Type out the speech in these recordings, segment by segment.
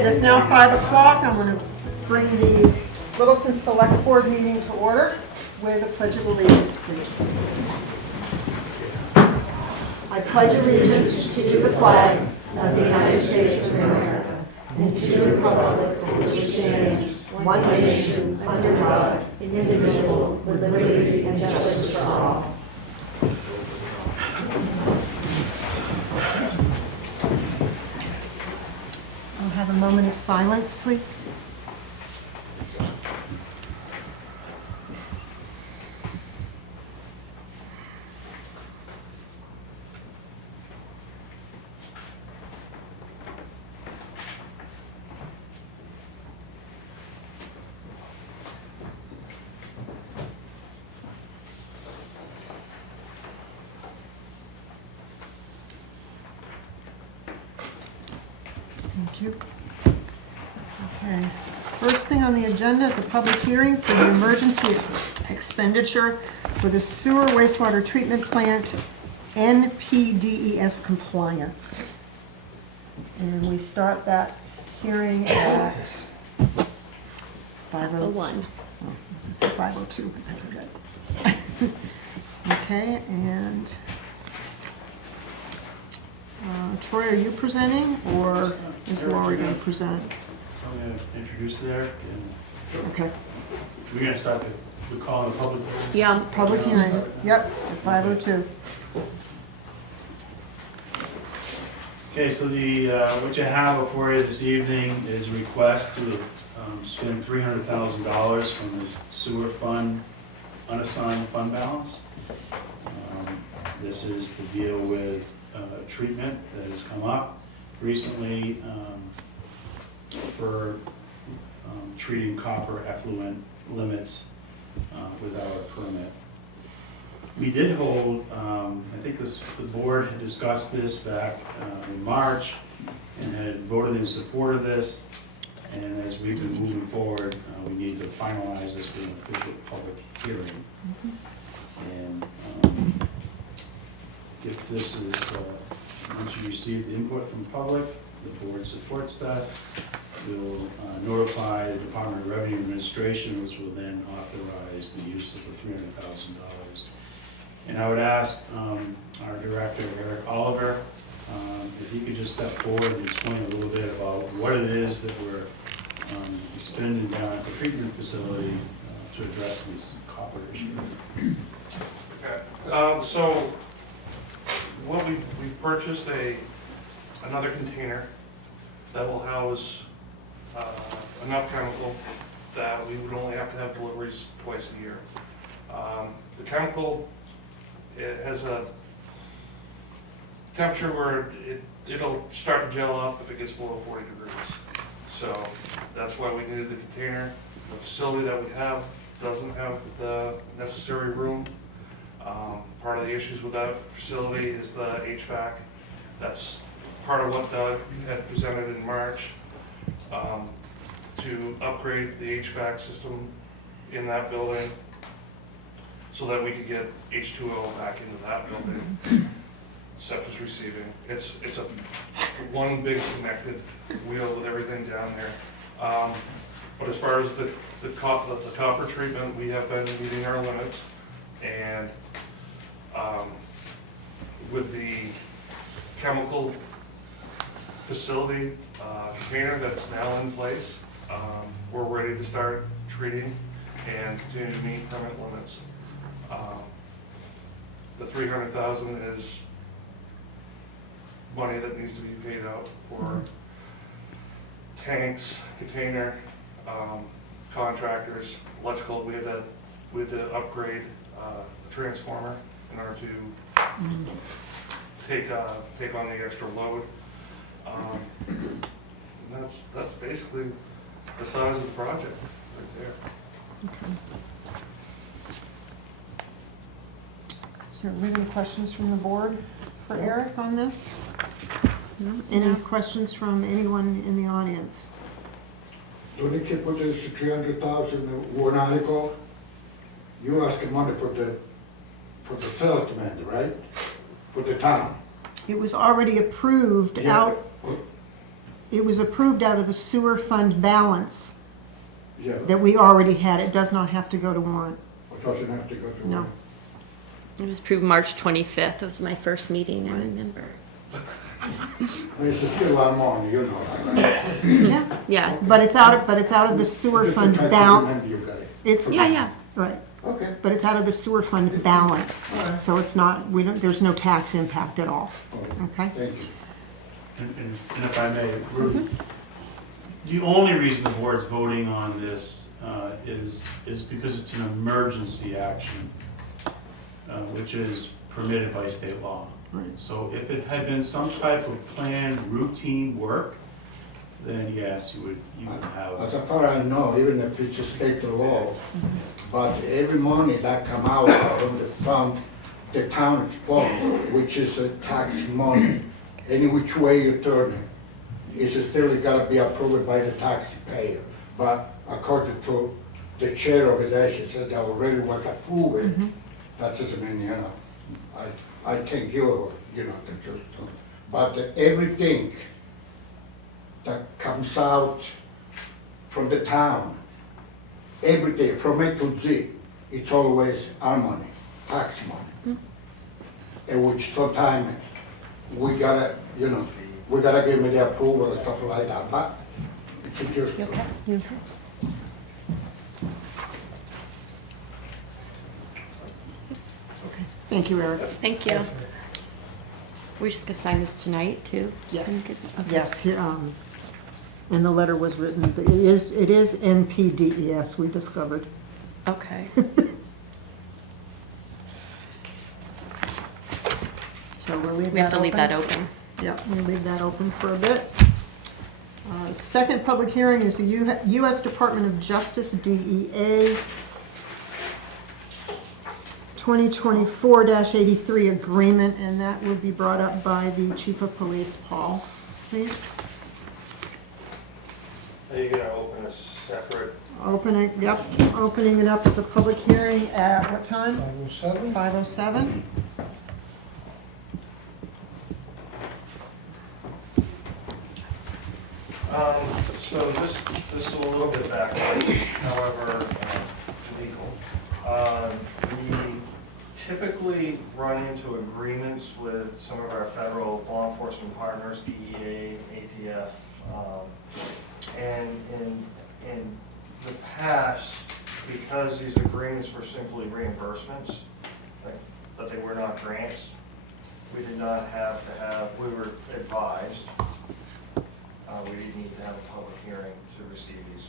it is now 5 o'clock. I'm going to bring the Littleton Selectboard meeting to order with a pledge of allegiance, please. I pledge allegiance to the flag of the United States of America and to the republic for which it stands, one nation, under God, indivisible, with liberty and justice for all. I'll have a moment of silence, please. Thank you. Okay. First thing on the agenda is a public hearing for the emergency expenditure for the sewer wastewater treatment plant NPDES compliance. And we start that hearing at 5:01. Oh, I was gonna say 5:02, but that's okay. Okay, and Troy, are you presenting, or is Lori going to present? I'm going to introduce Eric. Okay. We're going to start with calling a public hearing. Yeah, public hearing. Yep, at 5:02. Okay, so what you have before you this evening is a request to spend $300,000 from the sewer fund unassigned fund balance. This is to deal with treatment that has come up recently for treating copper effluent limits without a permit. We did hold, I think the board had discussed this back in March and had voted in support of this. And as we've been moving forward, we need to finalize this with an official public hearing. And if this is, once you receive the input from the public, the board supports this, we'll notify the Department of Revenue Administration, which will then authorize the use of the $300,000. And I would ask our director, Eric Oliver, if he could just step forward and explain a little bit about what it is that we're spending down at the treatment facility to address these copper issues. Okay. So what we've purchased another container that will house enough chemical that we would only have to have deliveries twice a year. The chemical, it has a temperature where it'll start to gel up if it gets below 40 degrees. So that's why we needed the container. The facility that we have doesn't have the necessary room. Part of the issues with that facility is the HVAC. That's part of what Doug had presented in March, to upgrade the HVAC system in that building so that we could get H2O back into that building. Septic receiving. It's a one big connected wheel with everything down there. But as far as the copper treatment, we have been meeting our limits, and with the chemical facility container that's now in place, we're ready to start treating and continue to meet permit limits. The $300,000 is money that needs to be paid out for tanks, container, contractors, electrical. We had to upgrade the transformer in order to take on the extra load. And that's basically the size of the project right there. Okay. Is there any questions from the board for Eric on this? No? Any questions from anyone in the audience? Don't you put this 300,000 in one article? You asking money for the settlement, right? For the town. It was already approved Yeah. out, it was approved out of the sewer fund balance Yeah, that we already had. It does not have to go to warrant. it doesn't have to go to. No. It was approved March 25th. It was my first meeting, I remember. It's still a lot of money, you know. Yeah, Yeah, but it's out of the sewer Just to fund try to balance. remember you got it. It's, yeah. right, Okay. but it's out of the sewer fund balance. So it's not, there's no tax impact at all, okay? Thank you. And if I may, the only reason the board's voting on this is because it's an emergency action, which is permitted by state law. Right. So if it had been some type of planned routine work, then yes, you would As have. far as I know, even if it's a state law, but every money that come out of the fund, the town's fund, which is a tax money, any which way you turn it, it's still gotta be approved by the taxpayer. But according to the chair of it, she said that already was approved. That doesn't mean, you know, I think you know, the truth. But everything that comes out from the town, everything from A to Z, it's always our money, tax money. And which sometimes we gotta, you know, we gotta give me the approval and stuff like that, but it's just. Thank you, Eric. Thank you. We're just gonna sign this tonight, too? Yes, Okay. yes, and the letter was written, but it is NPDES, we discovered. Okay. So we'll leave that open. We have to leave that open. Yeah, we'll leave that open for a bit. Second public hearing is the U.S. Department of Justice, DEA, 2024-83 agreement, and that will be brought up by the Chief of Police, Paul, please. Are you gonna open a separate? Opening it up as a public hearing at what time? 507? 5:07. So this is a little bit backwards, however, legal. We typically run into agreements with some of our federal law enforcement partners, DEA, ATF, and in the past, because these agreements were simply reimbursements, but they were not grants, we did not have to have, we were advised, we didn't need to have a public hearing to receive these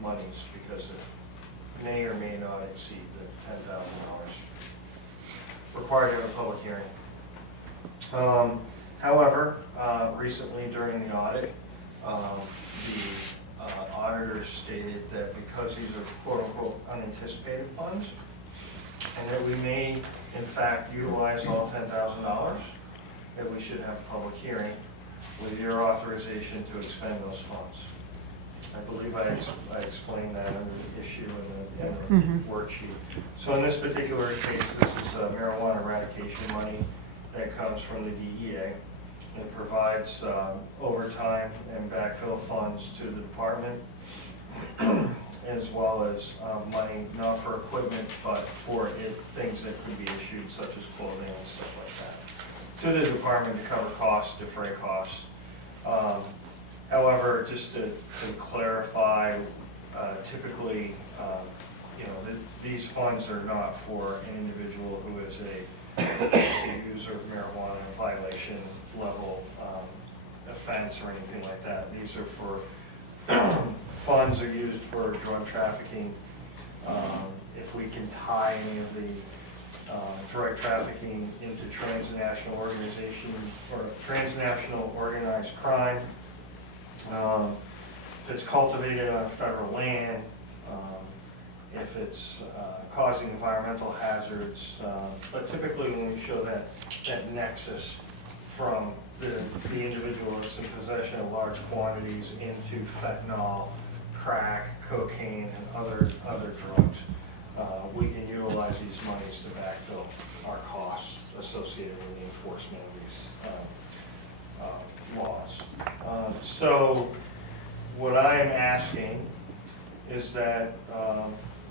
monies because it may or may not exceed the $10,000 required to have a public hearing. However, recently during the audit, the auditor stated that because these are quote-unquote unanticipated funds, and that we may in fact utilize all $10,000, that we should have a public hearing with your authorization to expend those funds. I believe I explained that in the issue in the worksheet. So in this particular case, this is marijuana eradication money that comes from the DEA. It provides overtime and backfill funds to the department, as well as money not for equipment, but for things that could be issued, such as clothing and stuff like that, to the department to cover costs, defray costs. However, just to clarify, typically, these funds are not for an individual who is a user of marijuana violation level offense or anything like that. These are for funds are used for drug trafficking. If we can tie any of the drug trafficking into transnational organization or transnational organized crime, if it's cultivated on federal land, if it's causing environmental hazards, but typically when we show that nexus from the individual that's in possession of large quantities into fentanyl, crack, cocaine, and other drugs, we can utilize these monies to backfill our costs associated with the enforcement of these laws. So what I am asking is that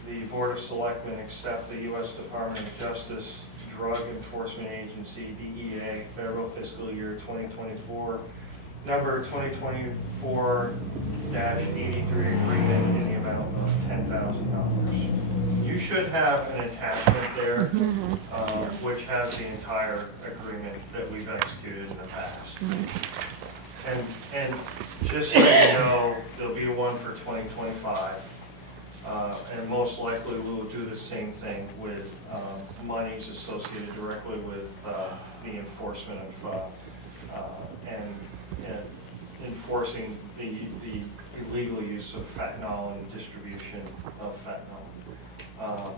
the Board of Selectmen accept the U.S. Department of Justice Drug Enforcement Agency, DEA, federal fiscal year 2024, number 2024-83 agreement in the amount of $10,000. You should have an attachment there, which has the entire agreement that we've executed in the past. And just so you know, there'll be one for 2025. And most likely we will do the same thing with monies associated directly with the enforcement of and enforcing the illegal use of fentanyl and distribution of fentanyl.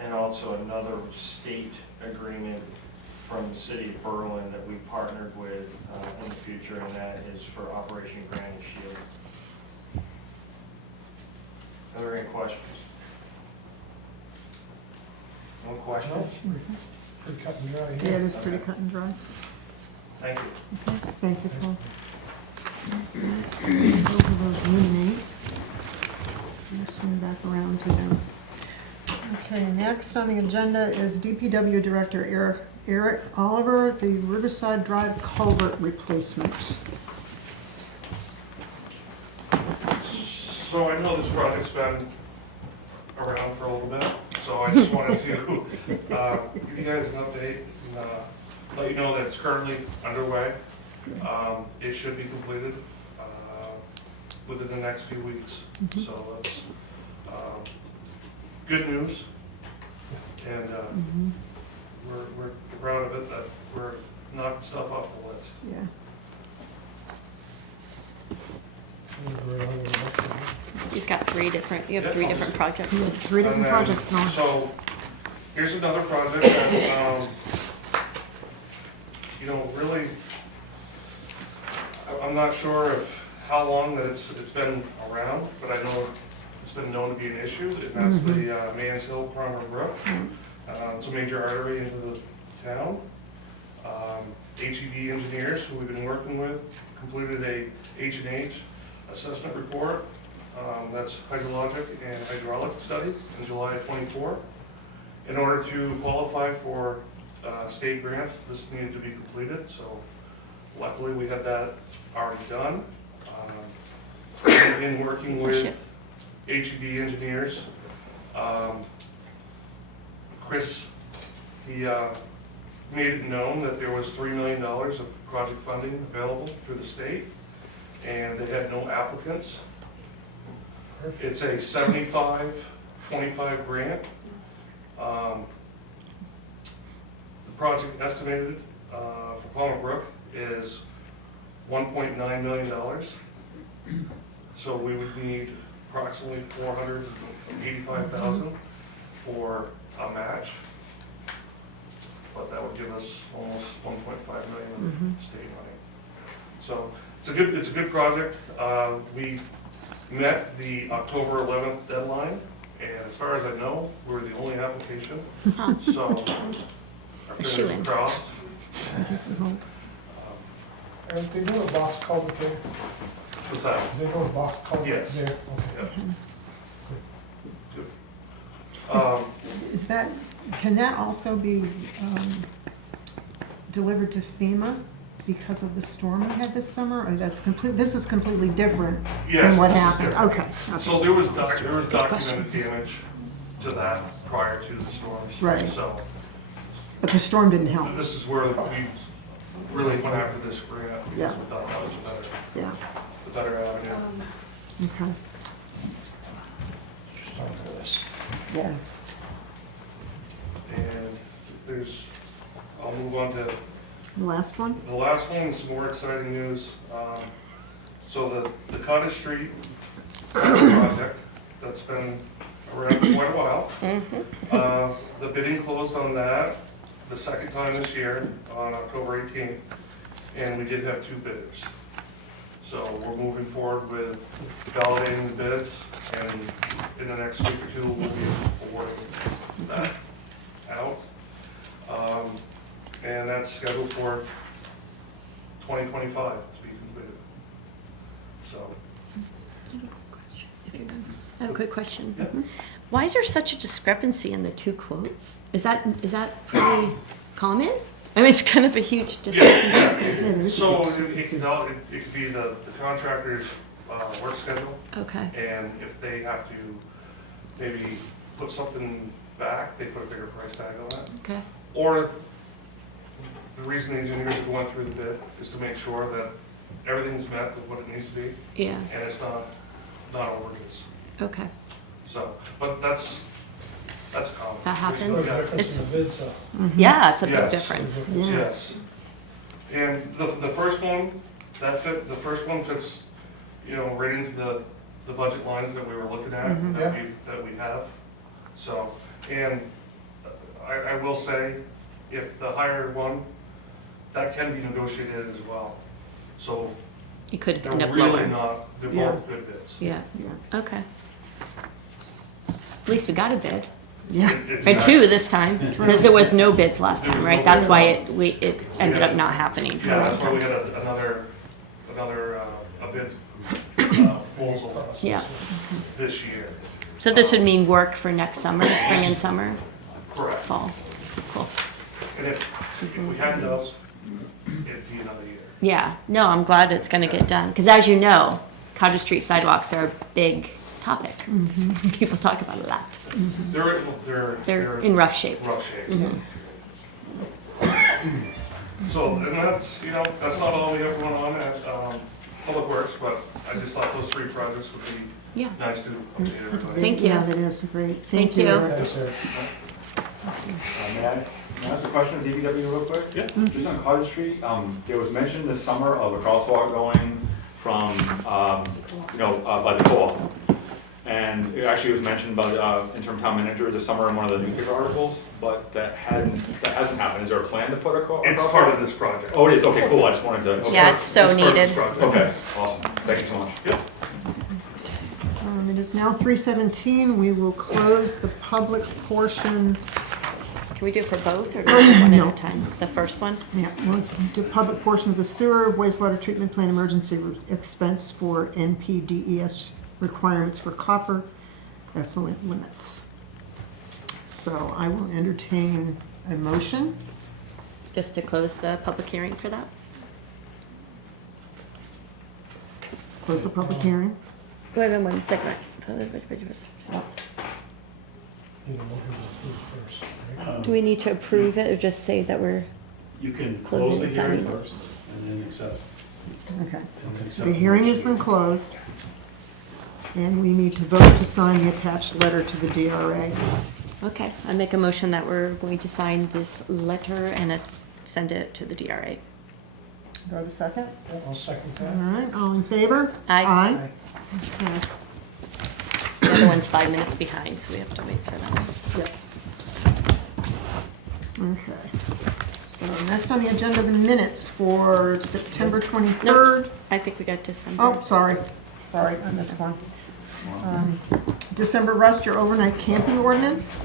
And also another state agreement from the city of Berlin that we partnered with in the future, and that is for Operation Granite Shield. Are there any questions? No questions? Pretty cut and dry Yeah, here. it is pretty cut and dry. Thank you. Thank you, Paul. Next, both of those remain. I'll swing back around to them. Okay, next on the agenda is DPW Director Eric Oliver, the Riverside Drive culvert replacement. So I know this project's been around for a little bit, so I just wanted to give you guys an update and let you know that it's currently underway. It should be completed within the next few weeks, so that's good news. And we're proud of it that we're knocking stuff off the list. Yeah. He's got you have three different projects. We have 3 different And then- projects going. So, here's another project that, really, I'm not sure of how long that it's been around, but I know it's been known to be an issue, and that's the Mans Hill Palmer Brook. It's a major artery into the town. HED engineers, who we've been working with, completed a H&H assessment report. That's hydrologic and hydraulic study in July of '24. In order to qualify for state grants, this needed to be completed, so luckily we had that already done. In working with HED engineers, Chris, he made it known that there was $3 million of project funding available through the state, and they had no applicants. It's a 75-25 grant. The project estimated for Palmer Brook is $1.9 million. So we would need approximately $485,000 for a match. But that would give us almost $1.5 million of state money. So it's a good project. We met the October 11th deadline, and as far as I know, we're the only application. So our fingers are crossed. Eric, they do a box culvert there? What's that? They do a box culvert there? Yes. Okay. Good. Is that, can that also be delivered to FEMA because of the storm we had this summer? Or this is completely different Yes, than what this is happened? different. Okay. So there was documented damage to that prior to the storms. Right. So But the storm didn't help. this is where we really went after this grant, Yeah. because we thought that was Yeah, the better avenue. okay, Just on the list. yeah. And I'll move on to The last one? the last one, is some more exciting news. So the Cottage Street project, that's been around for quite a while. The bidding closed on that the second time this year, on October 18th, and we did have 2 bidders. So we're moving forward with validating the bids, and in the next week or 2, we'll be awarding that out. And that's scheduled for 2025 to be completed. So, If you're done. I have a quick question. Yeah. Why is there such a discrepancy in the two quotes? Is that pretty common? I mean, it's kind of a huge discrepancy. so it could be the contractor's work schedule, Okay. and if they have to maybe put something back, they put a bigger price tag on it. Okay. Or the reason the engineers are going through the bid is to make sure that everything's met with what it needs to be, Yeah. and it's not overages. Okay. So, but that's common. That happens. There's no Yeah. difference in the bid, so. Yeah, it's a big Yes. difference. Yeah. Yes. And the first one, the first one fits, right into the budget lines that we were looking at, Mhm. that we have. So, and I will say, if the higher one, that can be negotiated as well. So It could they're end up really lower. not, they're Yeah. both good bids. Yeah. Yeah. Okay. At least we got a bid. Yeah. It's Or not- two this time, because there was no bids last There time, was right? no That's bids. why it ended up not happening for a Yeah, long that's why we time. had another a bid proposal Yeah. this year. So this would mean work for next summer, spring and summer, Correct. fall. Cool. And if we had those, it'd be another year. Yeah, no, I'm glad it's gonna get done, because as you know, Cottage Street sidewalks are a big topic. People talk about it a lot. They're in rough shape. rough shape. So, and that's not all we have going on at Public Works, but I just thought those three projects would be Yeah. nice to update everybody. Thank you. Yeah, that is great. Thank you. Eric. Thanks, Eric. May I ask a question of DPW real quick? Yeah. Just on Cottage Street, there was mention this summer of a crosswalk going from, by the co-op. And it actually was mentioned by the interim town manager this summer in one of the newspaper articles, but that hasn't happened. Is there a plan to put a crosswalk? It's part of this project. Oh, it is, okay, cool, I just wanted to. Okay. Yeah, it's so It's part of this needed. project. Okay, awesome, thank you so much. Yep. It is now 3:17. We will close the public portion. Can we do it for both, or do we do one No. at a time? The first one? Yeah, we'll do public portion of the sewer wastewater treatment plant emergency expense for NPDES requirements for copper effluent limits. So I will entertain a motion. Just to close the public hearing for that? Close the public hearing. Wait, 1 second. Need a motion to approve first, right? Do we need to approve it, or just say that we're, You can Closing close the and hearing signing it. first, and then accept. Okay. and then accept The hearing has motion. been closed. And we need to vote to sign the attached letter to the DRA. okay, I make a motion that we're going to sign this letter and send it to the DRA. Do I have a second? Yeah, I'll second All that. right, all in favor? Aye. Aye. Okay. The other one's 5 minutes behind, so we have to wait for that one. Yep. Okay. So next on the agenda, the minutes for September 23rd. I think we got December. Oh, sorry, I missed one. December rest your overnight camping ordinance.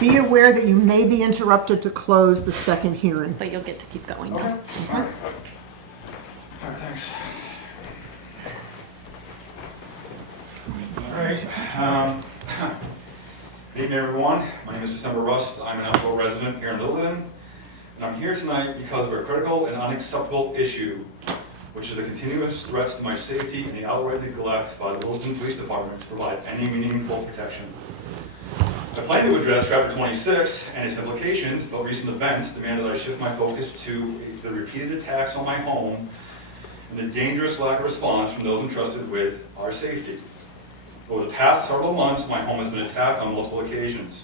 Be aware that you may be interrupted to close the second hearing. But you'll get to keep going then. Okay? All right, thanks. All right. Good evening, everyone. My name is December Rust. I'm an outdoor resident here in Littleton. And I'm here tonight because of a critical and unacceptable issue, which is the continuous threats to my safety and the outright neglect by the Littleton Police Department to provide any meaningful protection. I plan to address Chapter 26 and its implications, but recent events demand that I shift my focus to the repeated attacks on my home and the dangerous lack of response from those entrusted with our safety. Over the past several months, my home has been attacked on multiple occasions.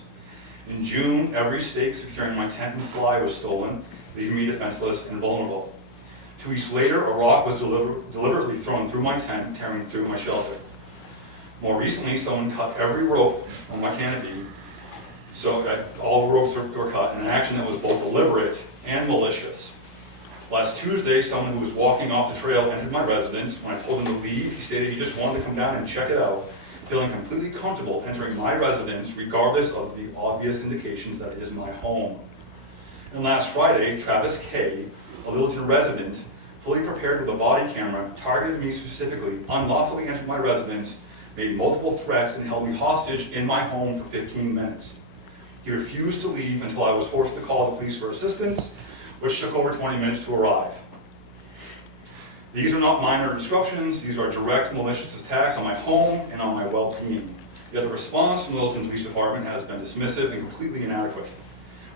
In June, every stake securing my tent and fly was stolen, leaving me defenseless and vulnerable. 2 weeks later, a rock was deliberately thrown through my tent, tearing through my shelter. More recently, someone cut every rope on my canopy, so that all ropes were cut, an action that was both deliberate and malicious. Last Tuesday, someone who was walking off the trail entered my residence. When I told him to leave, he stated he just wanted to come down and check it out, feeling completely comfortable entering my residence regardless of the obvious indications that it is my home. And last Friday, Travis K., a Littleton resident, fully prepared with a body camera, targeted me specifically, unlawfully entered my residence, made multiple threats, and held me hostage in my home for 15 minutes. He refused to leave until I was forced to call the police for assistance, which took over 20 minutes to arrive. These are not minor disruptions, these are direct malicious attacks on my home and on my well-being. Yet the response from the Littleton Police Department has been dismissive and completely inadequate.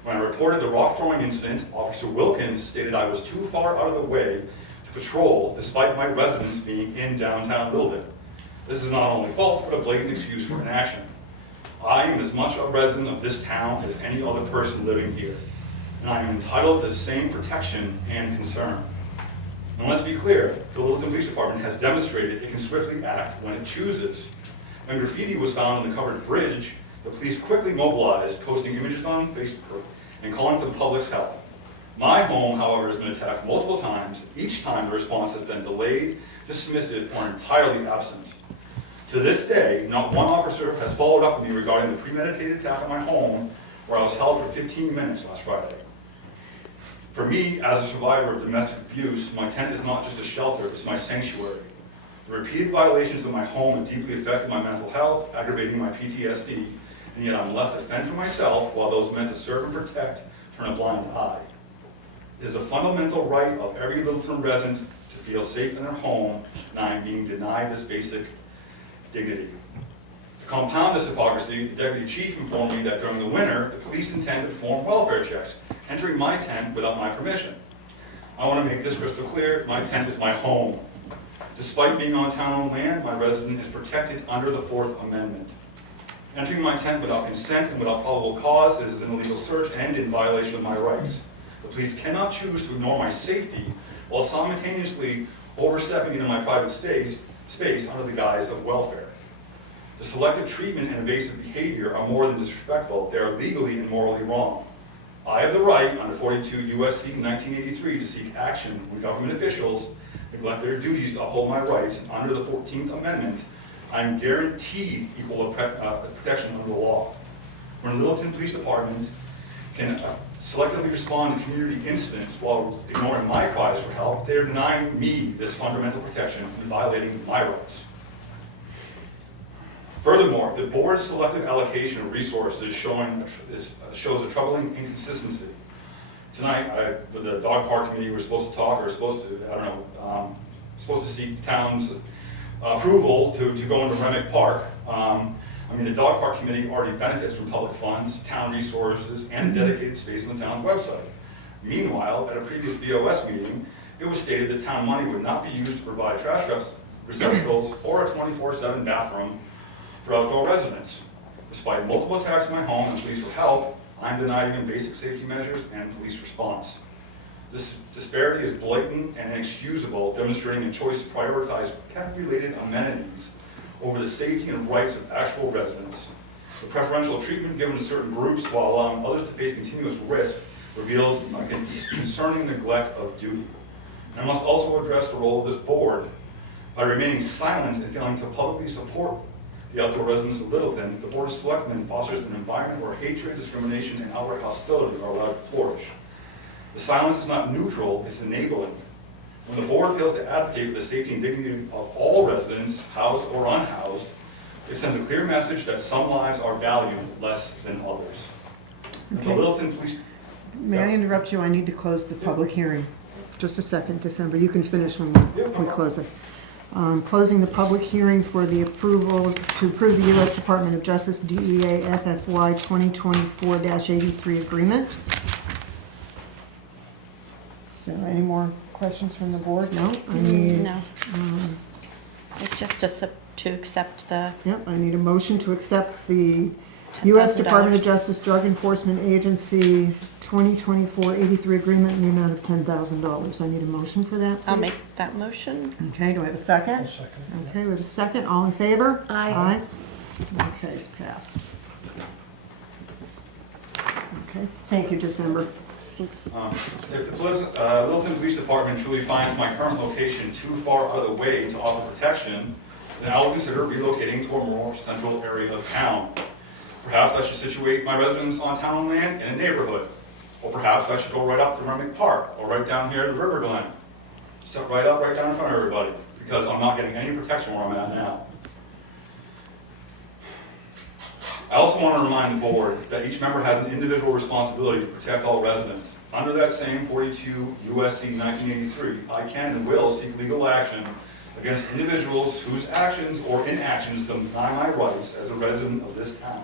When I reported the rock throwing incident, Officer Wilkins stated I was too far out of the way to patrol despite my residence being in downtown Littleton. This is not only false, but a blatant excuse for inaction. I am as much a resident of this town as any other person living here, and I am entitled to the same protection and concern. And let's be clear, the Littleton Police Department has demonstrated it can swiftly act when it chooses. When graffiti was found on the covered bridge, the police quickly mobilized, posting images on Facebook and calling for the public's help. My home, however, has been attacked multiple times. Each time the response has been delayed, dismissive, or entirely absent. To this day, not one officer has followed up with me regarding the premeditated attack on my home, where I was held for 15 minutes last Friday. For me, as a survivor of domestic abuse, my tent is not just a shelter, it's my sanctuary. The repeated violations of my home have deeply affected my mental health, aggravating my PTSD, and yet I'm left to fend for myself while those meant to serve and protect turn a blind eye. It is a fundamental right of every Littleton resident to feel safe in their home, and I am being denied this basic dignity. To compound this hypocrisy, the Deputy Chief informed me that during the winter, the police intend to perform welfare checks, entering my tent without my permission. I want to make this crystal clear, my tent is my home. Despite being on town-owned land, my residence is protected under the Fourth Amendment. Entering my tent without consent and without probable cause is an illegal search and in violation of my rights. The police cannot choose to ignore my safety while simultaneously overstepping into my private space under the guise of welfare. The selective treatment and invasive behavior are more than disrespectful, they are legally and morally wrong. I have the right, under 42 U.S.C. 1983, to seek action when government officials neglect their duties to uphold my rights, and under the 14th Amendment, I am guaranteed equal protection under the law. When the Littleton Police Department can selectively respond to community incidents while ignoring my cries for help, they are denying me this fundamental protection and violating my rights. Furthermore, the board's selective allocation of resources shows a troubling inconsistency. Tonight, the dog park committee was supposed to talk, or supposed to seek the town's approval to go into Remick Park. The dog park committee already benefits from public funds, town resources, and dedicated space on the town's website. Meanwhile, at a previous BOS meeting, it was stated that town money would not be used to provide trash receptacles or a 24/7 bathroom for outdoor residents. Despite multiple attacks on my home and pleas for help, I'm denied even basic safety measures and police response. This disparity is blatant and inexcusable, demonstrating a choice to prioritize tech-related amenities over the safety and rights of actual residents. The preferential treatment given to certain groups while allowing others to face continuous risk reveals a concerning neglect of duty. And I must also address the role of this board. By remaining silent and failing to publicly support the outdoor residents of Littleton, the Board of Selectmen fosters an environment where hatred, discrimination, and outright hostility are allowed to flourish. The silence is not neutral, it's enabling. When the board fails to advocate for the safety and dignity of all residents, housed or unhoused, it sends a clear message that some lives are valued less than others. The Littleton Police... May I interrupt you? I need to close the public hearing. Just a second, December. You can finish when we close this. Closing the public hearing for the approval to approve the U.S. Department of Justice DEA FFY 2024-83 agreement. So any more questions from the board? No? I need, No. It's just to accept the, Yep, I need a motion to accept the U.S. Department of Justice Drug Enforcement Agency 2024-83 agreement in the amount of $10,000. I need a motion for that, please. I'll make that motion. Okay, do I have a second? I'll second it. Okay, we have a second. All in favor? Aye. Aye. Okay, it's passed. Okay, thank you, December. Thanks. If the Littleton Police Department truly finds my current location too far out of the way to offer protection, then I will consider relocating to a more central area of town. Perhaps I should situate my residence on town land in a neighborhood. Or perhaps I should go right up to Remick Park, or right down here at the River Glen. set right up, right down in front of everybody, because I'm not getting any protection where I'm at now. I also want to remind the board that each member has an individual responsibility to protect all residents. Under that same 42 USC 1983, I can and will seek legal action against individuals whose actions or inactions deny my rights as a resident of this town.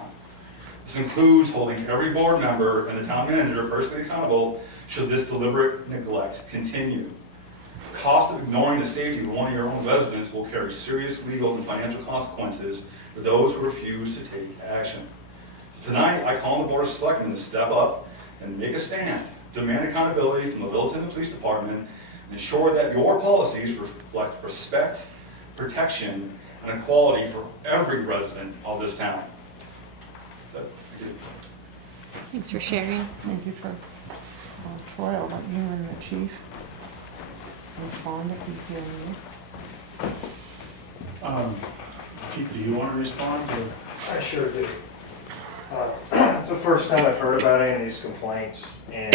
This includes holding every board member and the town manager personally accountable should this deliberate neglect continue. The cost of ignoring the safety of one of your own residents will carry serious legal and financial consequences for those who refuse to take action. Tonight, I call on the Board of Selectmen to step up and make a stand, demand accountability from the Littleton Police Department, and ensure that your policies reflect respect, protection, and equality for every resident of this town. That's it. Thank you. Thanks for sharing. Thank you, Troy. Troy, I'll let you and the chief respond if you feel need. Chief, do you want to respond or? I sure do. It's the first time I've heard about any of these complaints, and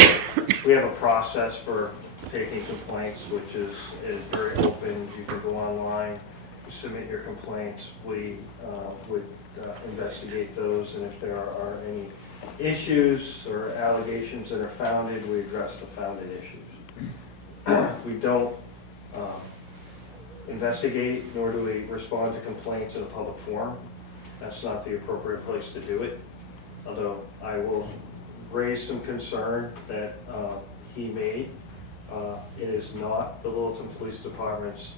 we have a process for taking complaints, which is very open. You can go online, submit your complaints. We would investigate those, and if there are any issues or allegations that are founded, we address the founded issues. We don't investigate, nor do we respond to complaints in a public forum. That's not the appropriate place to do it. Although I will raise some concern that he made. It is not the Littleton Police Department's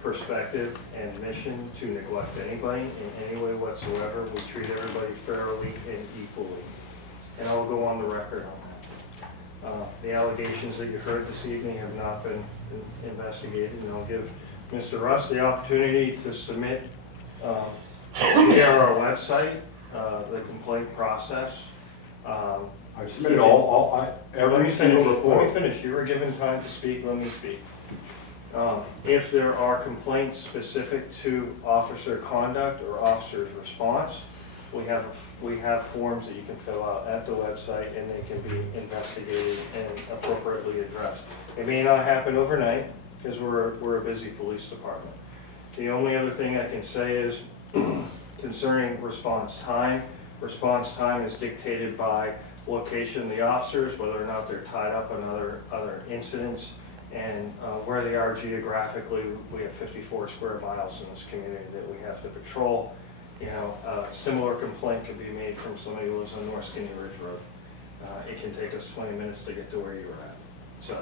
perspective and mission to neglect anybody in any way whatsoever. We treat everybody fairly and equally. And I'll go on the record on that. The allegations that you heard this evening have not been investigated, and I'll give Mr. Russ the opportunity to submit via our website the complaint process. I've submitted every single report. Let me finish. You were given time to speak. Let me speak. If there are complaints specific to officer conduct or officer's response, we have forms that you can fill out at the website, and they can be investigated and appropriately addressed. It may not happen overnight because we're a busy police department. The only other thing I can say is concerning response time. Response time is dictated by location of the officers, whether or not they're tied up in other incidents, and where they are geographically. We have 54 square miles in this community that we have to patrol. You know, a similar complaint could be made from somebody who lives on North Skinny Ridge Road. It can take us 20 minutes to get to where you're at. So,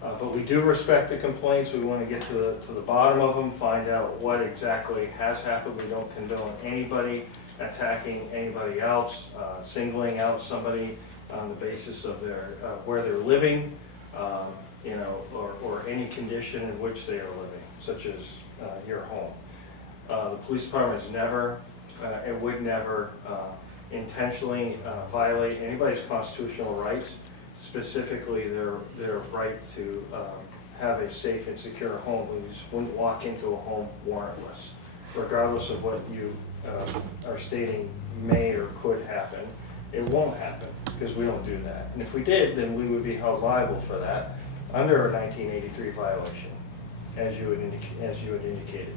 but we do respect the complaints. We want to get to the bottom of them, find out what exactly has happened. We don't condone anybody attacking anybody else, singling out somebody on the basis of their where they're living, you know, or any condition in which they are living, such as your home. The police department has never and would never intentionally violate anybody's constitutional rights, specifically their right to have a safe and secure home. We just wouldn't walk into a home warrantless, regardless of what you are stating may or could happen. It won't happen because we don't do that. And if we did, then we would be held liable for that under a 1983 violation, as you had indicated.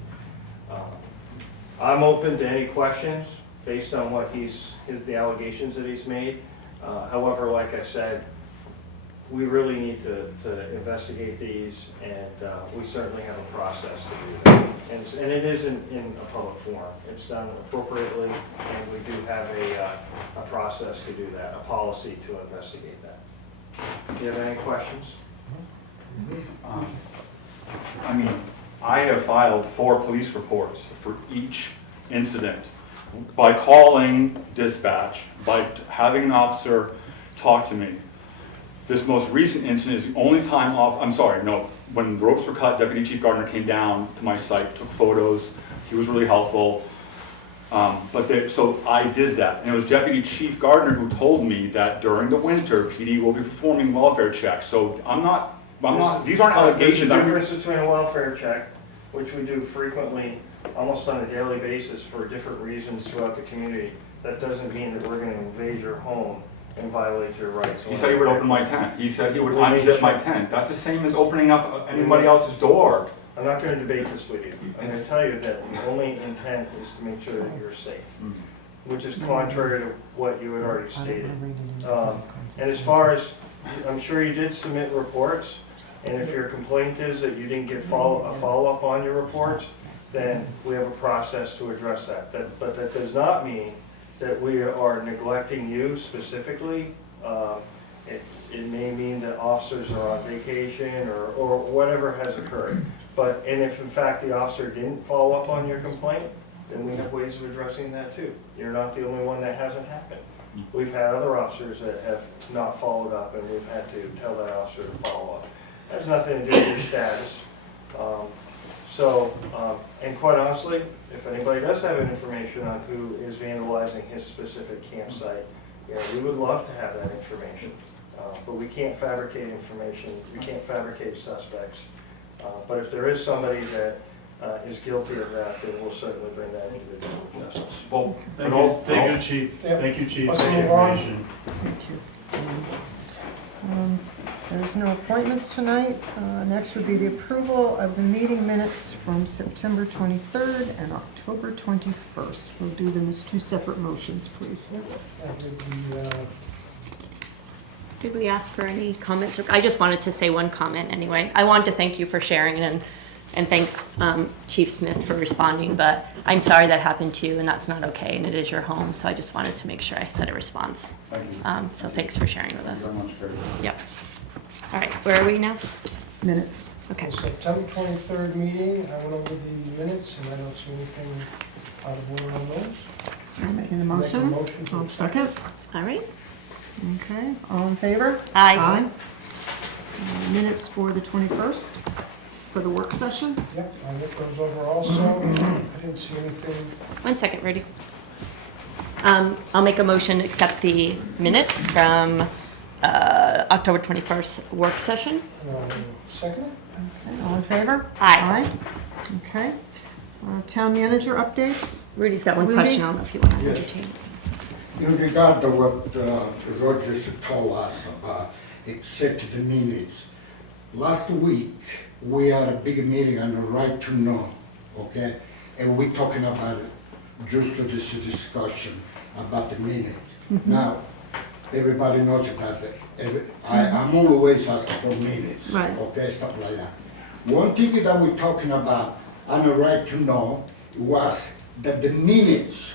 I'm open to any questions based on what the allegations that he's made. However, like I said, we really need to investigate these, and we certainly have a process to do that. And it isn't in a public forum. It's done appropriately, and we do have a process to do that, a policy to investigate that. Do you have any questions? I mean, I have filed 4 police reports for each incident. By calling dispatch, by having an officer talk to me. This most recent incident is the only time when the ropes were cut, Deputy Chief Gardner came down to my site, took photos. He was really helpful. So I did that. And it was Deputy Chief Gardner who told me that during the winter, PD will be performing welfare checks. So these aren't allegations. There's a difference between a welfare check, which we do frequently, almost on a daily basis for different reasons throughout the community. That doesn't mean that we're going to invade your home and violate your rights. He said he would open my tent. He said he would unzip my tent. That's the same as opening up anybody else's door. I'm not gonna debate this with you. I'm gonna tell you that the only intent is to make sure that you're safe, which is contrary to what you had already stated. And as far as, I'm sure you did submit reports, and if your complaint is that you didn't get a follow-up on your reports, then we have a process to address that. But that does not mean that we are neglecting you specifically. It may mean that officers are on vacation or whatever has occurred. And if in fact the officer didn't follow up on your complaint, then we have ways of addressing that too. You're not the only one that hasn't happened. We've had other officers that have not followed up, and we've had to tell that officer to follow up. That has nothing to do with your status. And quite honestly, if anybody does have information on who is vandalizing his specific campsite, we would love to have that information. But we can't fabricate information, we can't fabricate suspects. But if there is somebody that is guilty of that, then we'll certainly bring that individual to justice. Well, Thank you, Chief. Yeah. Thank you, Chief, Let's for the move on. information. Thank you. There's no appointments tonight. Next would be the approval of the meeting minutes from September 23rd and October 21st. We'll do them as two separate motions, please. I think we, Did we ask for any comments? I just wanted to say one comment anyway. I wanted to thank you for sharing and thanks Chief Smith for responding, but I'm sorry that happened to you and that's not okay and it is your home, so I just wanted to make sure I said a response. Thank you. So thanks for sharing with Thank us. you very much, Kurt. Yep. All right, where are we now? Minutes. Okay. the September 23rd meeting, I went over the minutes and I don't see anything out of order on those. So you're making a Make a motion? motion to I'll second. All right. Okay, all in favor? Aye. Minutes for the 21st, for the work session. Yep, I looked those over also. I didn't see anything. 1 second, Rudy. I'll make a motion to accept the minutes from October 21st work session. Second? Okay, all in favor? Aye. Okay. Town manager updates? Rudy's got one Rudy? question. I don't know if you want to Yes. entertain it. In regard to what Rogers told us about accepting the minutes, last week we had a big meeting on the right to know, okay? And we're talking about it, just this discussion about the minutes. Now, everybody knows that I'm always asking for minutes, Right. okay, stuff like that. One thing that we're talking about on the right to know was that the minutes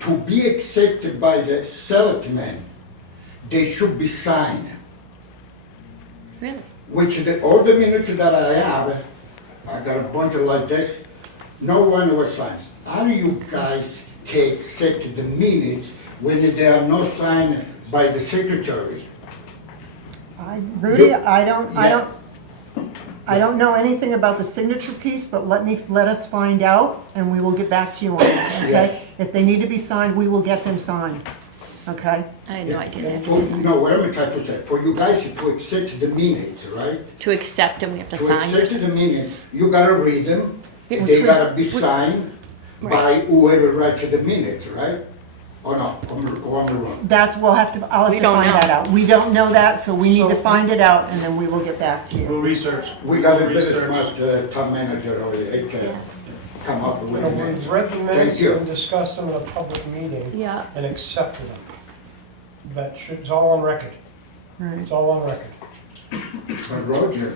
to be accepted by the selectmen, they should be signed. Really? Which all the minutes that I have, I got a bunch of like this, no one was signed. How do you guys can accept the minutes when they are not signed by the secretary? Rudy, You- I don't know anything about the signature piece, but let us find out, and we will get back to you on that, okay? Yes. If they need to be signed, we will get them signed, okay? I had no idea that. No, what am I trying to say? For you guys to accept the minutes, right? To accept them, we have to To sign. accept the minutes, you gotta read them, and Which they we- gotta be signed by whoever writes the minutes, right? Or not, on the wrong. I'll have We to don't find know. that out. We don't know that, so we need to So- find it out, and then we will get back to you. We'll research. We got a we'll very research. smart town manager already, he can come up with You the know, minutes. we've read the minutes Thank you. and discussed them in a public meeting Yeah. and accepted them. It's all on record. Right. It's all on record. But Roger,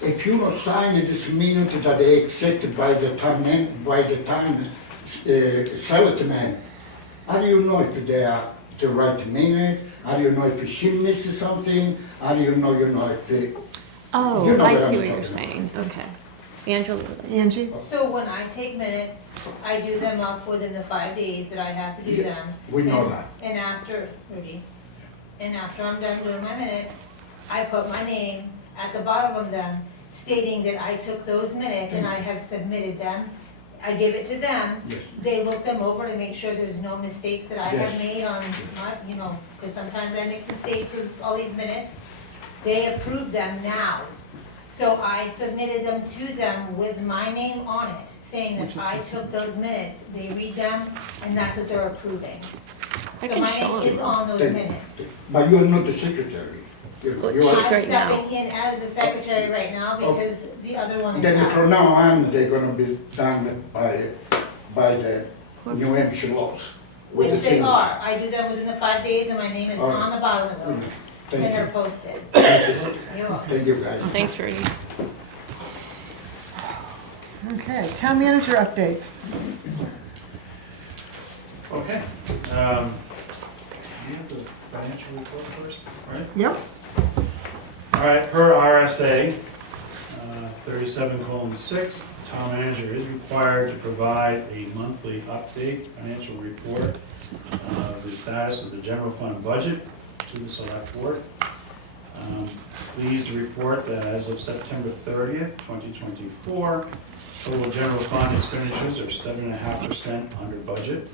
if you not sign this minute that they accepted by the town selectman, how do you know if they are the right minutes? How do you know if she misses something? How do you know if they? Oh, You know I what see I'm what you're talking saying. Okay. Angela. Angie? So when I take minutes, I do them up within the 5 days that I have to do Yeah, them. we know And- that. And after, Rudy, and after I'm done doing my minutes, I put my name at the bottom of them stating that I took those minutes and I have submitted them. I give it to them. Yes. They look them over to make sure there's no mistakes that I have Yes. made on my, because sometimes I make mistakes with all these minutes. They approve them now. So I submitted them to them with my name on it, saying that Which is I his took those minutes. They read them, and that's what they're approving. I So can my show name is him. on those Thank- minutes. But you're not the secretary. Well, You she's are, I'm right now. stepping in as the secretary right now because the other one is then out. from now on, they're gonna be done by the New Hampshire laws. with Which the they signature. are. I do them within the 5 days and my name is All right. on the bottom of those. And Thank they're you. posted. You're welcome. Thank you, guys. Thanks, Rudy. Okay, town manager updates. Okay. You have the financial report first, right? Yep. All right, per RSA 37:6, town manager is required to provide a monthly update financial report of the status of the general fund budget to the select board. Pleased to report that as of September 30th, 2024, total general fund expenditures are 7.5% under budget.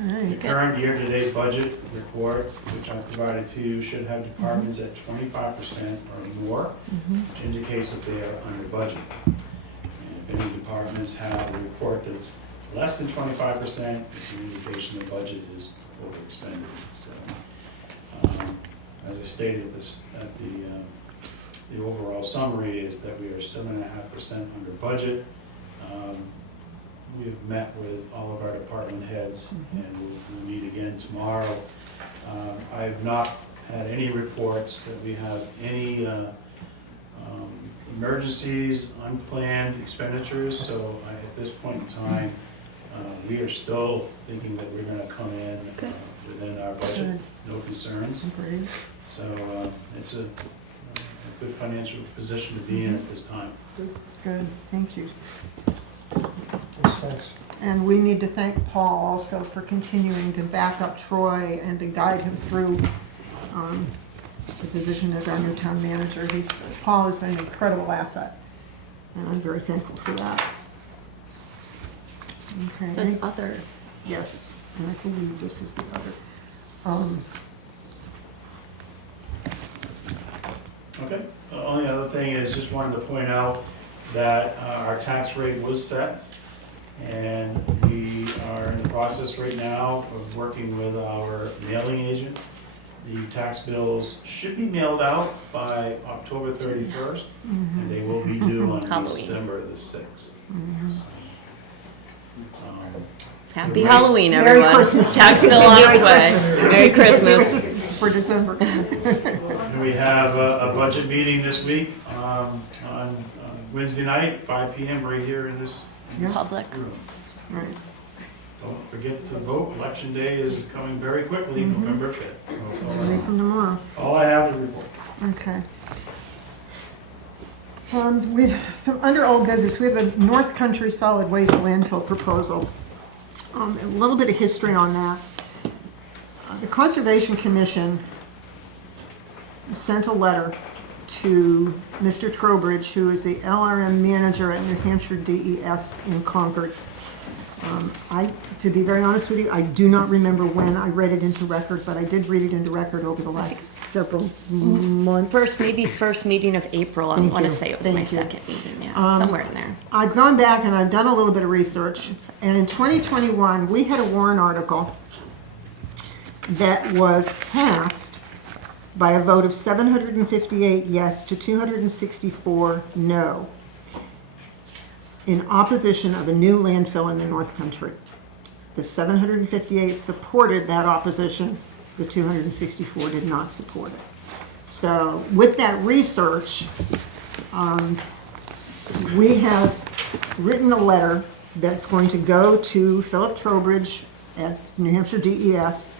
All The right. current year-to-date budget report, which I provided to you, should have departments at 25% or more, which indicates that they are under budget. And if any departments have a report that's less than 25%, it's an indication the budget is overexpended. So, as I stated, the overall summary is that we are 7.5% under budget. We've met with all of our department heads, and we'll meet again tomorrow. I have not had any reports that we have any emergencies, unplanned expenditures, so at this point in time, we are still thinking that we're gonna come in within our budget, no concerns. Great. So it's a good financial position to be in at this time. Good, thank you. Yes, thanks. And we need to thank Paul also for continuing to back up Troy and to guide him through the position as our new town manager. Paul has been an incredible asset, and I'm very thankful for that. Okay. It says other. Yes, and I believe this is the other. Okay, the only other thing is, just wanted to point out that our tax rate was set, and we are in the process right now of working with our mailing agent. The tax bills should be mailed out by October 31st, and they will be due on Halloween. December the 6th. So, Happy Right. Halloween, Merry everyone. Christmas. Tax bill on Merry its way. Christmas. Merry Christmas. For December. And we have a budget meeting this week on Wednesday night, 5 PM, right here in this Public. room. Right. Don't forget to vote. Election day is coming very quickly, November 5th. That's Ready from tomorrow. all I have to report. Okay. We've, some under old business, we have a North Country Solid Waste Landfill proposal. A little bit of history on that. The Conservation Commission sent a letter to Mr. Trowbridge, who is the LRM manager at New Hampshire DES in Concord. To be very honest with you, I do not remember when I read it into record, but I did read it into record over the last several months. First meeting of April, I Thank want to you. say it was Thank my you. second meeting, yeah, somewhere in there. I've gone back and I've done a little bit of research, and in 2021, we had a warrant article that was passed by a vote of 758 yes to 264 no, in opposition of a new landfill in the North Country. The 758 supported that opposition, the 264 did not support it. So with that research, we have written a letter that's going to go to Philip Trowbridge at New Hampshire DES,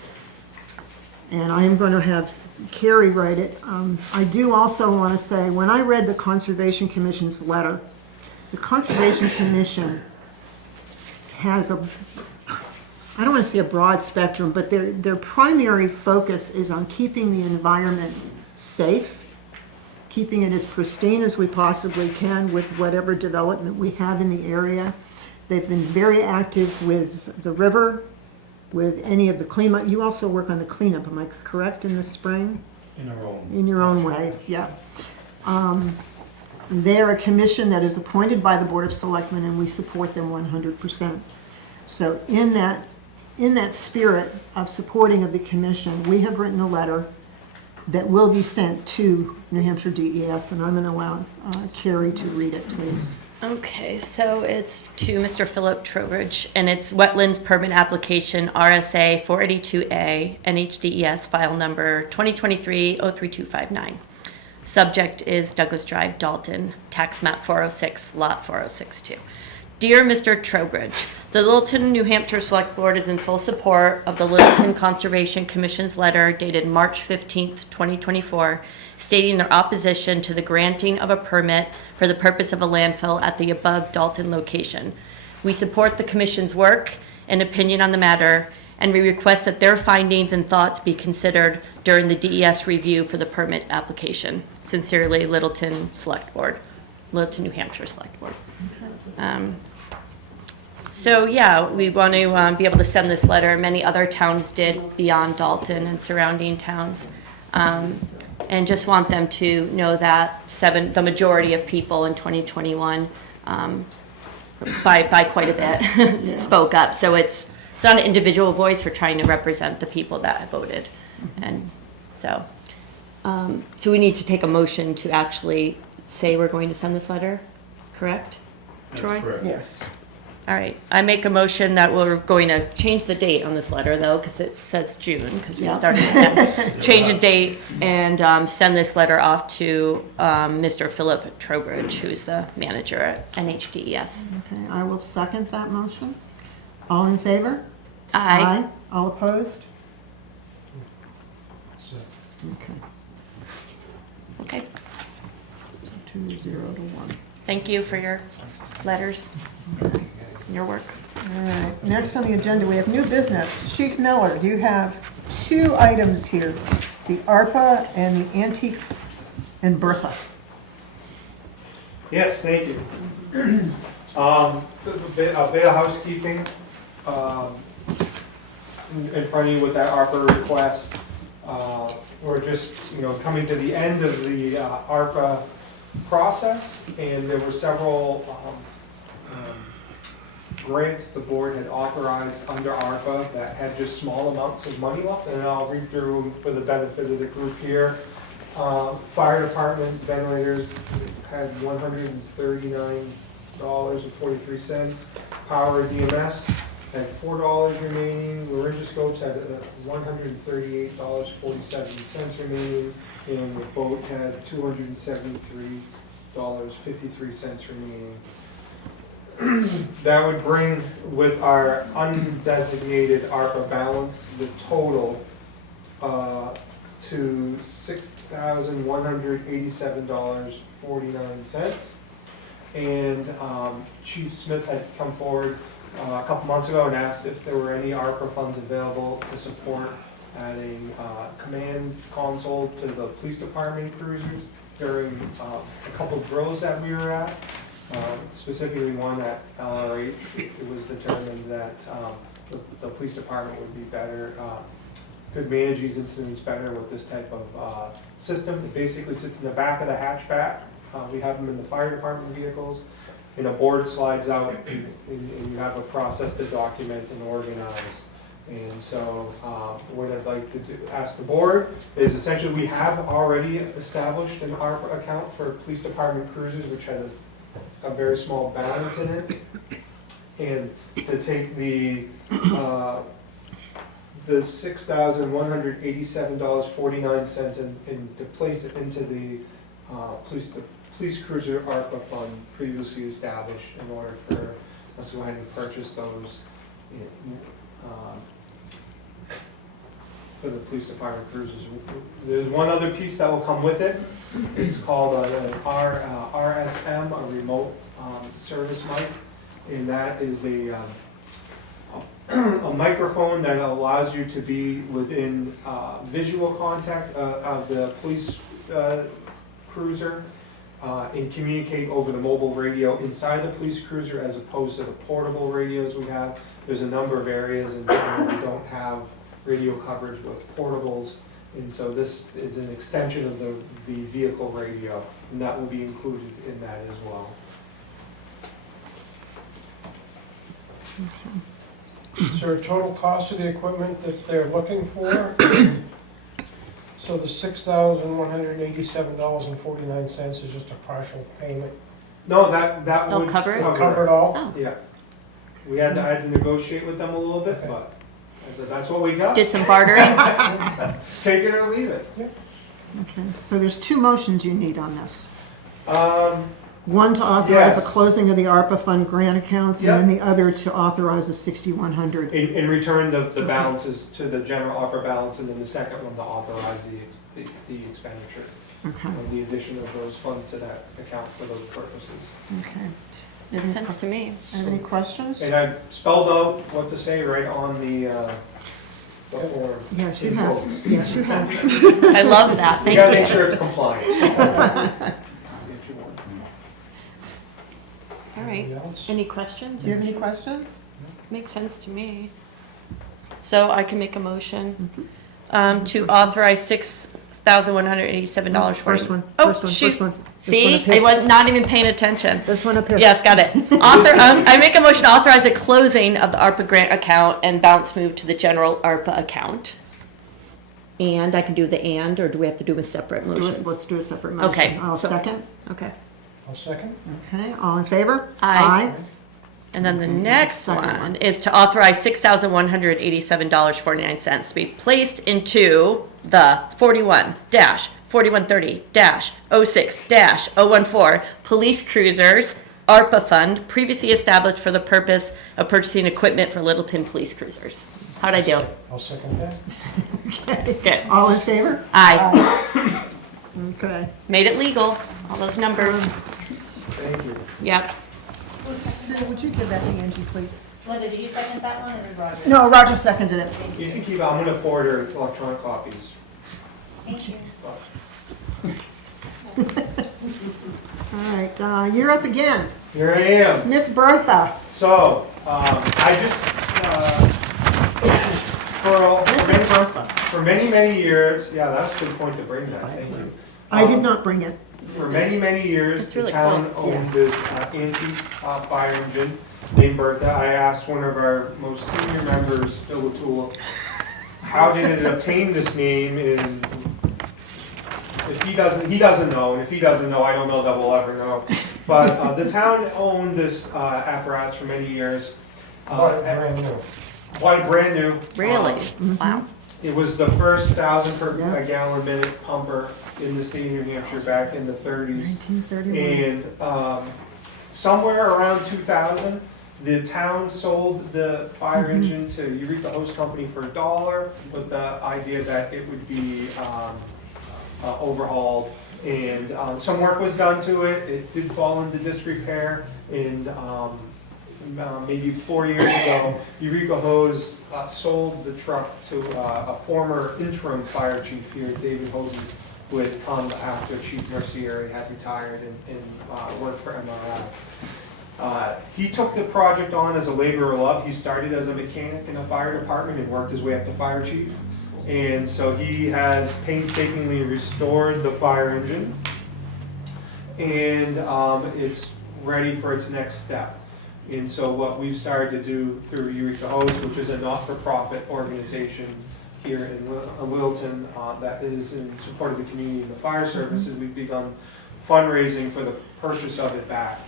and I am going to have Carrie write it. I do also want to say, when I read the Conservation Commission's letter, the Conservation Commission has I don't want to say a broad spectrum, but their primary focus is on keeping the environment safe, keeping it as pristine as we possibly can with whatever development we have in the area. They've been very active with the river, with any of the cleanup. You also work on the cleanup, am I correct, in the spring? In your own way, yeah. They're a commission that is appointed by the Board of Selectmen, and we support them 100%. So in that in that spirit of supporting of the commission, we have written a letter that will be sent to New Hampshire DES, and I'm going to allow Carrie to read it, please. Okay, so it's to Mr. Philip Trowbridge, and it's Wetlands Permit Application RSA 482A NHDES file number 2023-03259. Subject is Douglas Drive, Dalton, tax map 406, lot 4062. Dear Mr. Trowbridge, the Littleton, New Hampshire Select Board is in full support of the Littleton Conservation Commission's letter dated March 15th, 2024, stating their opposition to the granting of a permit for the purpose of a landfill at the above Dalton location. We support the Commission's work and opinion on the matter, and we request that their findings and thoughts be considered during the DES review for the permit application. Sincerely, Littleton Select Board, Littleton, New Hampshire Select Board. So yeah, we want to be able to send this letter. Many other towns did beyond Dalton and surrounding towns. And just want them to know that the majority of people in 2021, by quite a bit, spoke up. So it's not an individual voice. We're trying to represent the people that voted. And so we need to take a motion to actually say we're going to send this letter, correct? Troy? That's correct. Yes. All right, I make a motion that we're going to change the date on this letter, though, because it says June, because we Yeah. started then. Change the date and send this letter off to Mr. Philip Trowbridge, who's the manager at NHDES. Okay, I will second that motion. All in favor? Aye. All opposed? So, Okay, Okay, so 2-0 to 1. thank you for your letters, your work. All right, next on the agenda, we have new business. Chief Miller, you have 2 items here, the ARPA and the antique and Bertha. Yes, thank you. A bit of housekeeping in front of you with that ARPA request. We're just, coming to the end of the ARPA process, and there were several grants the board had authorized under ARPA that had just small amounts of money left, and I'll read through them for the benefit of the group here. Fire department ventilators had $139.43. Power DMS had $4 remaining. Laryngoscopes had $138.47 remaining, and the boat had $273.53 remaining. That would bring, with our undesignated ARPA balance, the total to $6,187.49. And Chief Smith had come forward a couple months ago and asked if there were any ARPA funds available to support adding command console to the police department cruisers during a couple of drills that we were at. Specifically one at LRH. It was determined that the police department would be better, could manage these incidents better with this type of system. It basically sits in the back of the hatchback. We have them in the fire department vehicles, and a board slides out, and you have a process to document and organize. And so what I'd like to ask the board is essentially we have already established an ARPA account for police department cruisers, which had a very small balance in it, and to take the $6,187.49 and to place it into the police cruiser ARPA fund previously established in order for us to go ahead and purchase those for the police department cruisers. There's one other piece that will come with it. It's called an RSM, a remote service mic, and that is a microphone that allows you to be within visual contact of the police cruiser and communicate over the mobile radio inside the police cruiser as opposed to the portable radios we have. There's a number of areas in town we don't have radio coverage with portables, and so this is an extension of the vehicle radio, and that will be included in that as well. So there a total cost of the equipment that they're looking for? So the $6,187.49 is just a partial payment. No, that They'll would. cover it? Cover it all? Oh, Yeah. I had to negotiate with them a little bit, Okay. but I said, that's what we got. did some bartering? Take it or leave it. Okay, so there's two motions you need on this. Um, One to authorize the Yes. closing of the ARPA fund grant accounts, and Yep. then the other to authorize the 6,100. in return, the balances to the general upper balance, and then the second one to authorize the expenditure, Okay, or the addition of those funds to that account for those purposes. okay. Makes sense to me. Have any questions? And I spelled out what to say right on the form. Yes, you in have. quotes. Yes, you have. I love that, You gotta thank make you. sure it's compliant. All right, Anybody else? any questions? Do you have any questions? Makes sense to me. So I can make a motion to authorize $6,187 for. First one, Oh, first one, shoot. first one. This one See, up I here. was not even paying attention. This one up here. Yes, got it. I make a motion to authorize the closing of the ARPA grant account and balance move to the general ARPA account. And I can do the and, or do we have to do a separate motion? Let's do a separate motion. Okay, I'll so- second. Okay. I'll second. Okay, all in favor? Aye. And then the Okay, next second one one. is to authorize $6,187.49 to be placed into the 41-4130-06-014 police cruisers ARPA fund previously established for the purpose of purchasing equipment for Littleton police cruisers. How'd I do? I'll second that. Good. All in favor? Aye. Okay. Made it legal, all those numbers. Thank you. Yep. Sue, would you give that to Angie, please? Linda, did you second that one or did Roger? No, Roger seconded it. You can keep, I'm gonna forward her electronic copies. Thank you. All right, you're up again. Here I am. Miss Bertha. So, I just, This is Bertha. for many, many years, yeah, that's a good point to bring that, thank you. I did not bring it. For many, many years, That's the really town cool. owned this antique fire engine named Bertha. I asked one of our most senior members, Bill O'Toole, how did it obtain this name, and if he doesn't know, and if he doesn't know, I don't know that we'll ever know. But the town owned this apparatus for many years. Brand new. Quite brand new. Really? Wow. It was the first 1,000 per Yeah. gallon minute pumper in the state of New Hampshire back in the 30s. 1931. And somewhere around 2000, the town sold the fire engine to Eureka Hose Company for $1 with the idea that it would be overhauled. And some work was done to it. It did fall into disrepair. And maybe 4 years ago, Eureka Hose sold the truck to a former interim fire chief here, David Hogan, who had come after Chief Mercieri had retired and worked for MRI. He took the project on as a labor of love. He started as a mechanic in the fire department and worked his way up to fire chief. And so he has painstakingly restored the fire engine. And it's ready for its next step. And so what we've started to do through Eureka Hose, which is a not-for-profit organization here in Littleton that is in support of the community and the fire services, we've begun fundraising for the purchase of it back.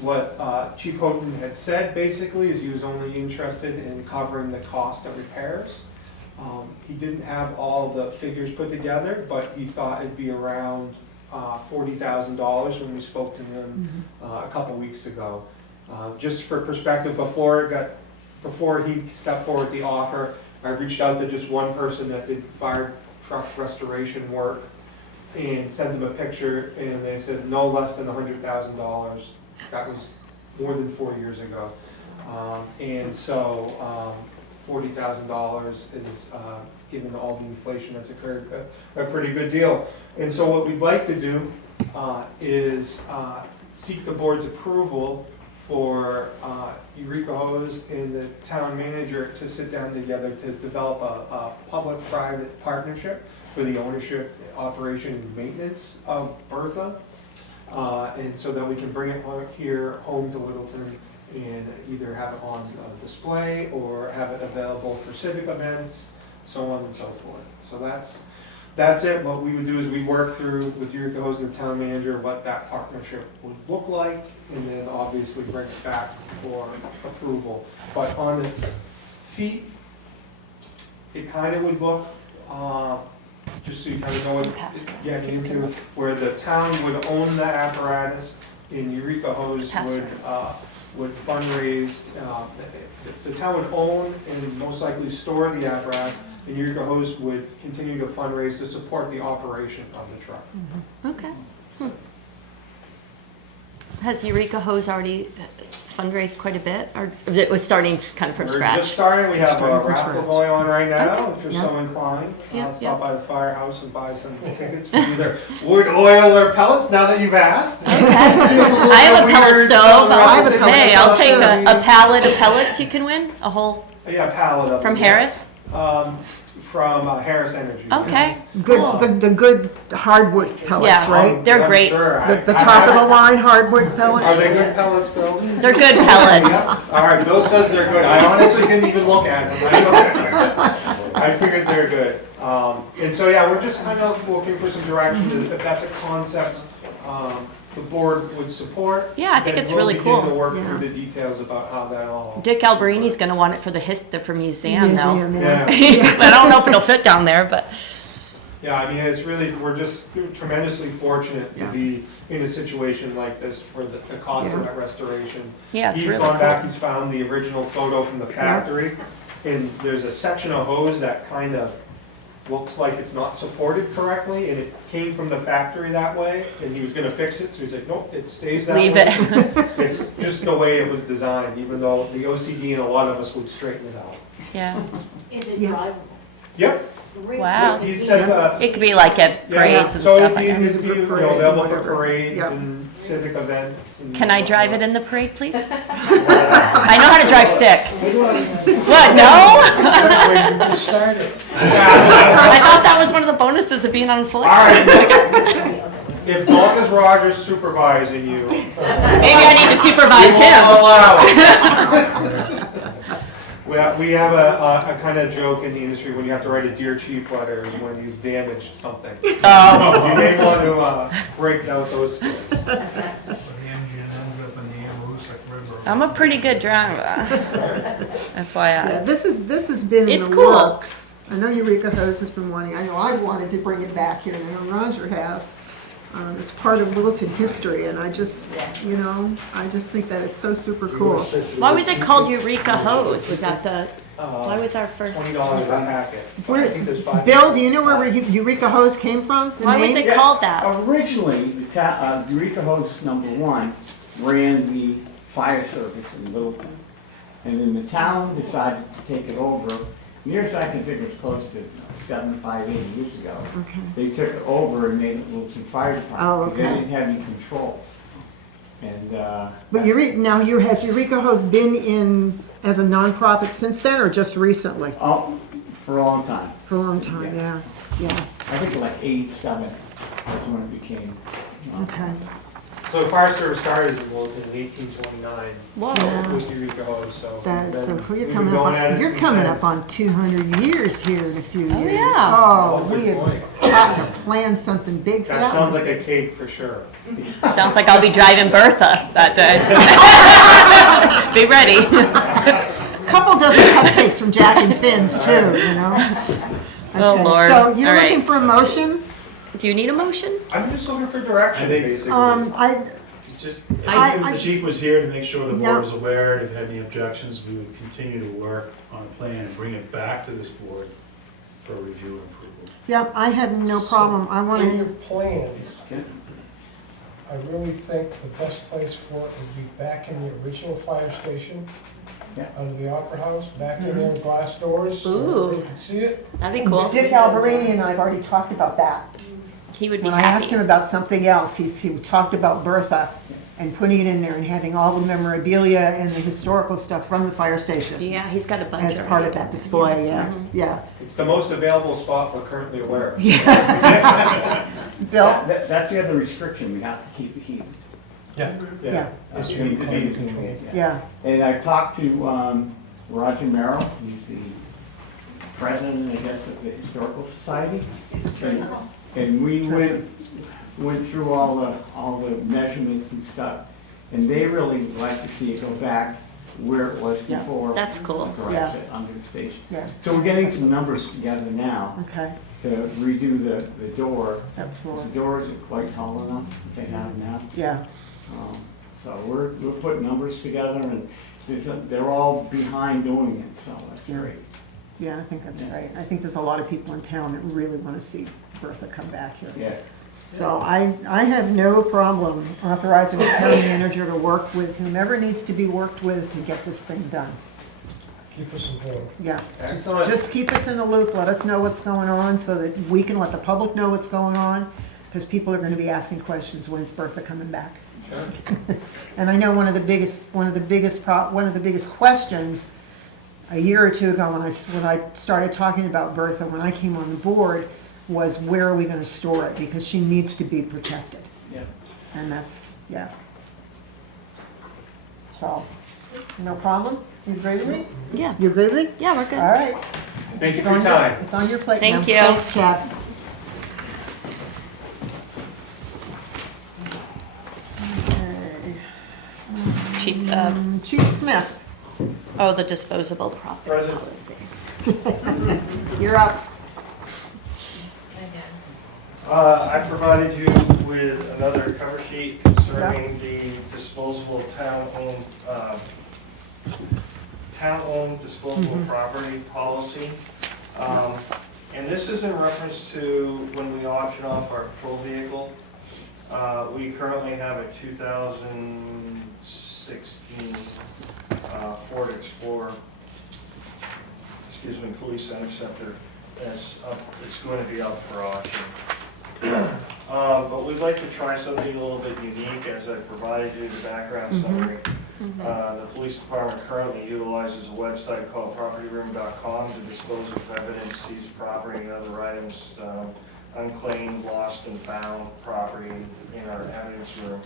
What Chief Houghton had said basically is he was only interested in covering the cost of repairs. He didn't have all the figures put together, but he thought it'd be around $40,000 when we spoke to him a couple weeks ago. Just for perspective, before he stepped forward with the offer, I reached out to just one person that did fire truck restoration work and sent them a picture, and they said no less than $100,000. That was more than 4 years ago. And so $40,000 is, given all the inflation that's occurred, a pretty good deal. And so what we'd like to do is seek the board's approval for Eureka Hose and the town manager to sit down together to develop a public-private partnership for the ownership, operation, and maintenance of Bertha. And so that we can bring it here home to Littleton and either have it on display or have it available for civic events, so on and so forth. So that's it. What we would do is we work through with Eureka Hose and the town manager what that partnership would look like, and then obviously bring it back for approval. But on its feet, it kind of would look, just so you kind of know what Pass it. you're getting into, where the town would own the apparatus, and Eureka Hose Pass it. would fundraise, the town would own and most likely store the apparatus, and Eureka Hose would continue to fundraise to support the operation of the truck. Okay. Has Eureka Hose already fundraised quite a bit, or it was starting kind of from We're just scratch? starting, we have a Starting from raffle scratch. going on right now, Okay. if you're Yeah. so inclined. Yeah, Stop yeah. by the firehouse and buy some tickets for either wood, oil, or pellets, now that you've asked. Okay. I have a pellet Weird, stove. I have a pellet Hey, I'll stove, take too. a pallet of pellets you can win, a whole, Yeah, pallet of from them, yeah. Harris? From Harris Energy. Okay. Good, Cool. the good hardwood pellets, Yeah. right? They're I'm great. sure. The I top of the haven't- line hardwood pellets? Are they good pellets, Bill? They're good pellets. Yeah. All right, Bill says they're good. I honestly didn't even look at them. I figured they're good. And so, yeah, we're just kind of looking for some direction. If that's a concept the board would support. Yeah, I think then it's we'll really begin cool. to work Yeah. through the details about how that all. Dick Alberini's gonna want it for for museum now. Museum, Yeah. I don't know if it'll fit down there, but, Yeah, I mean, it's really, we're just tremendously fortunate to Yeah. be in a situation like this for the cost of Yeah. that restoration. yeah, it's He's really gone back, cool. he's found the original photo from the factory, and there's a section of hose that kind of looks like it's not supported correctly, and it came from the factory that way, and he was gonna fix it, so he's like, nope, it stays that way. Leave it. It's just the way it was designed, even though the OCD and a lot of us would straighten it out. Yeah, Is it Yeah. drivable? Yep, wow. he said, It could be like at parades and so stuff, it'd I be, guess. it'd be, For parades and available for whatever. parades Yeah. and civic events and. Can I drive it in the parade, please? I know how to drive stick. What, no? Started. I thought that was one of the bonuses of being on the select. All board. right, if long as Roger's supervising you. Maybe I need to supervise we won't him. allow it. We have a kind of joke in the industry when you have to write a dear chief letter is when you've damaged something. Oh, You may want to break out those skills. The engine ends up in the Amoosak River. I'm a pretty good driver. Yeah, FYI. this has been in It's the cool. works. I know Eureka Hose has been wanting, I know I've wanted to bring it back here, and I know Roger has. It's part of Littleton history, and I just, I just think that is so super cool. Why was it called Eureka Hose? Was that why was our first? $20 a packet. Where- I think there's 5. Bill, do you know where Eureka Hose came from? The Why was name? it called that? Originally, Eureka Hose #1 ran the fire service in Littleton. And then the town decided to take it over. Nearest I can figure it's close to 75, 80 years ago. Okay. They took it over and made it Littleton Fire Department. Oh, Because they okay. didn't have any control. And, But has Eureka Hose been in as a nonprofit since then, or just recently? for a long time. For a long time, yeah. I think like 87 was when it became. Okay. So the fire service started in Littleton in 1829 Whoa. with Eureka Hose, so. That is so cool. we've been going at it You're since coming then. up on 200 years here in a few Oh, years. yeah. Oh, good we have point. got to plan something big for That that sounds one. like a cake for sure. Sounds like I'll be driving Bertha that day. Be ready. Couple dozen cupcakes from Jack and Finn's too, Oh, Okay, Lord. So you're All right. looking for a motion? Do you need a motion? I'm just looking for direction, I think- basically. Just, I- the chief was here to make sure the Yeah. board was aware, and if had any objections, we would continue to work on a plan and bring it back to this board for review and approval. Yep, I have no problem. I want In to, your plans, I really think the best place for it would be back in the original fire station, Yeah. under the Opera House, back in there with glass doors, so Ooh. everybody could see it. That'd be cool. Dick Alberini and I have already talked about that. He would be When I asked him happy. about something else, he talked about Bertha and putting it in there and having all the memorabilia and the historical stuff from the fire station Yeah, he's got a bunch as part of already. that display, yeah, Mhm. yeah. It's the most available spot we're currently aware of. Bill? That's the other restriction, we have to keep it heated. Yeah, Yeah. this would need to be controlled. Yeah, And I've talked to Roger Merrill, he's the president, I guess, of the Historical Society. And we went through all the measurements and stuff, and they really would like to see it go back where it was Yeah. before. That's cool. the garage Yeah. set under the station. yeah, So we're getting some numbers together now okay, to redo the door. The absolutely, doors are quite tall enough that they have now. yeah, So we're putting numbers together, and they're all behind doing it, so that's Yeah. great. yeah, I think that's right. I think there's a lot of people in town that really want to see Bertha come back here. Yeah. So I have no problem authorizing the town manager to work with whomever needs to be worked with to get this thing done. Keep us informed. Yeah, Excellent. just keep us in the loop, let us know what's going on so that we can let the public know what's going on, because people are gonna be asking questions, when's Bertha coming back? And I know one of the biggest questions a year or two ago when I started talking about Bertha, when I came on the board, was where are we gonna store it? Because she needs to be protected. Yeah. And that's, yeah. So, no problem? You agree with me? Yeah, You agree with me? yeah, we're All good. right. Thank you It's for your on time. It's on your plate now. Thank you. Thanks, Chad. Okay. Chief Smith, Oh, the disposable property Present. policy. you're up. I provided you with another cover sheet concerning the disposable town-owned disposable property policy. And this is in reference to when we auction off our patrol vehicle. We currently have a 2016 Ford Explorer, police interceptor. It's going to be up for auction. But we'd like to try something a little bit unique, as I provided you the background summary. The police department currently utilizes a website called propertyroom.com to dispose of evidence, seized property, and other items, unclaimed, lost, and found property in our evidence room.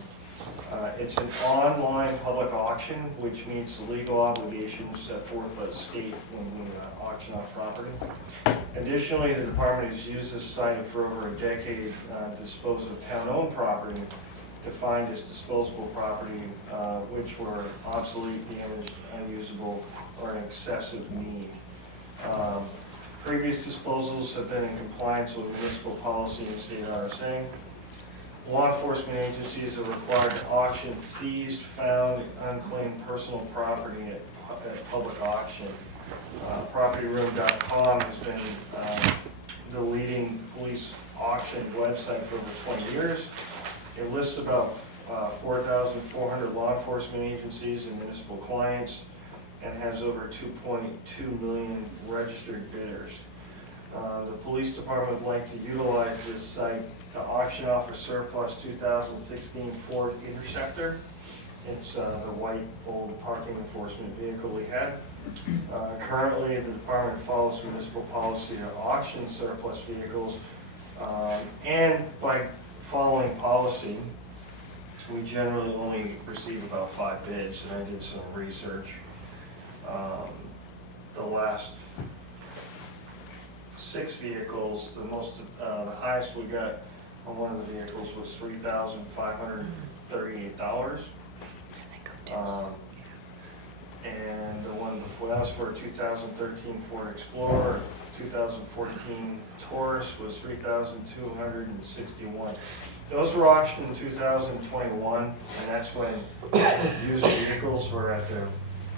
It's an online public auction, which meets the legal obligations set forth by the state when we auction off property. Additionally, the department has used this site for over a decade to dispose of town-owned property defined as disposable property, which were obsolete, damaged, unusable, or in excessive need. Previous disposals have been in compliance with municipal policy and state RSA. Law enforcement agencies are required to auction seized, found, unclaimed personal property at public auction. PropertyRoom.com has been the leading police auction website for over 20 years. It lists about 4,400 law enforcement agencies and municipal clients, and has over 2.2 million registered bidders. The police department would like to utilize this site to auction off a surplus 2016 Ford Interceptor. It's the white old parking enforcement vehicle we had. Currently, the department follows municipal policy to auction surplus vehicles, and by following policy, we generally only receive about 5 bids, and I did some research. The last 6 vehicles, the highest we got on one of the vehicles was $3,538. And the one before that was for a 2013 Ford Explorer. 2014 Taurus was $3,261. Those were auctioned in 2021, and that's when used vehicles were at their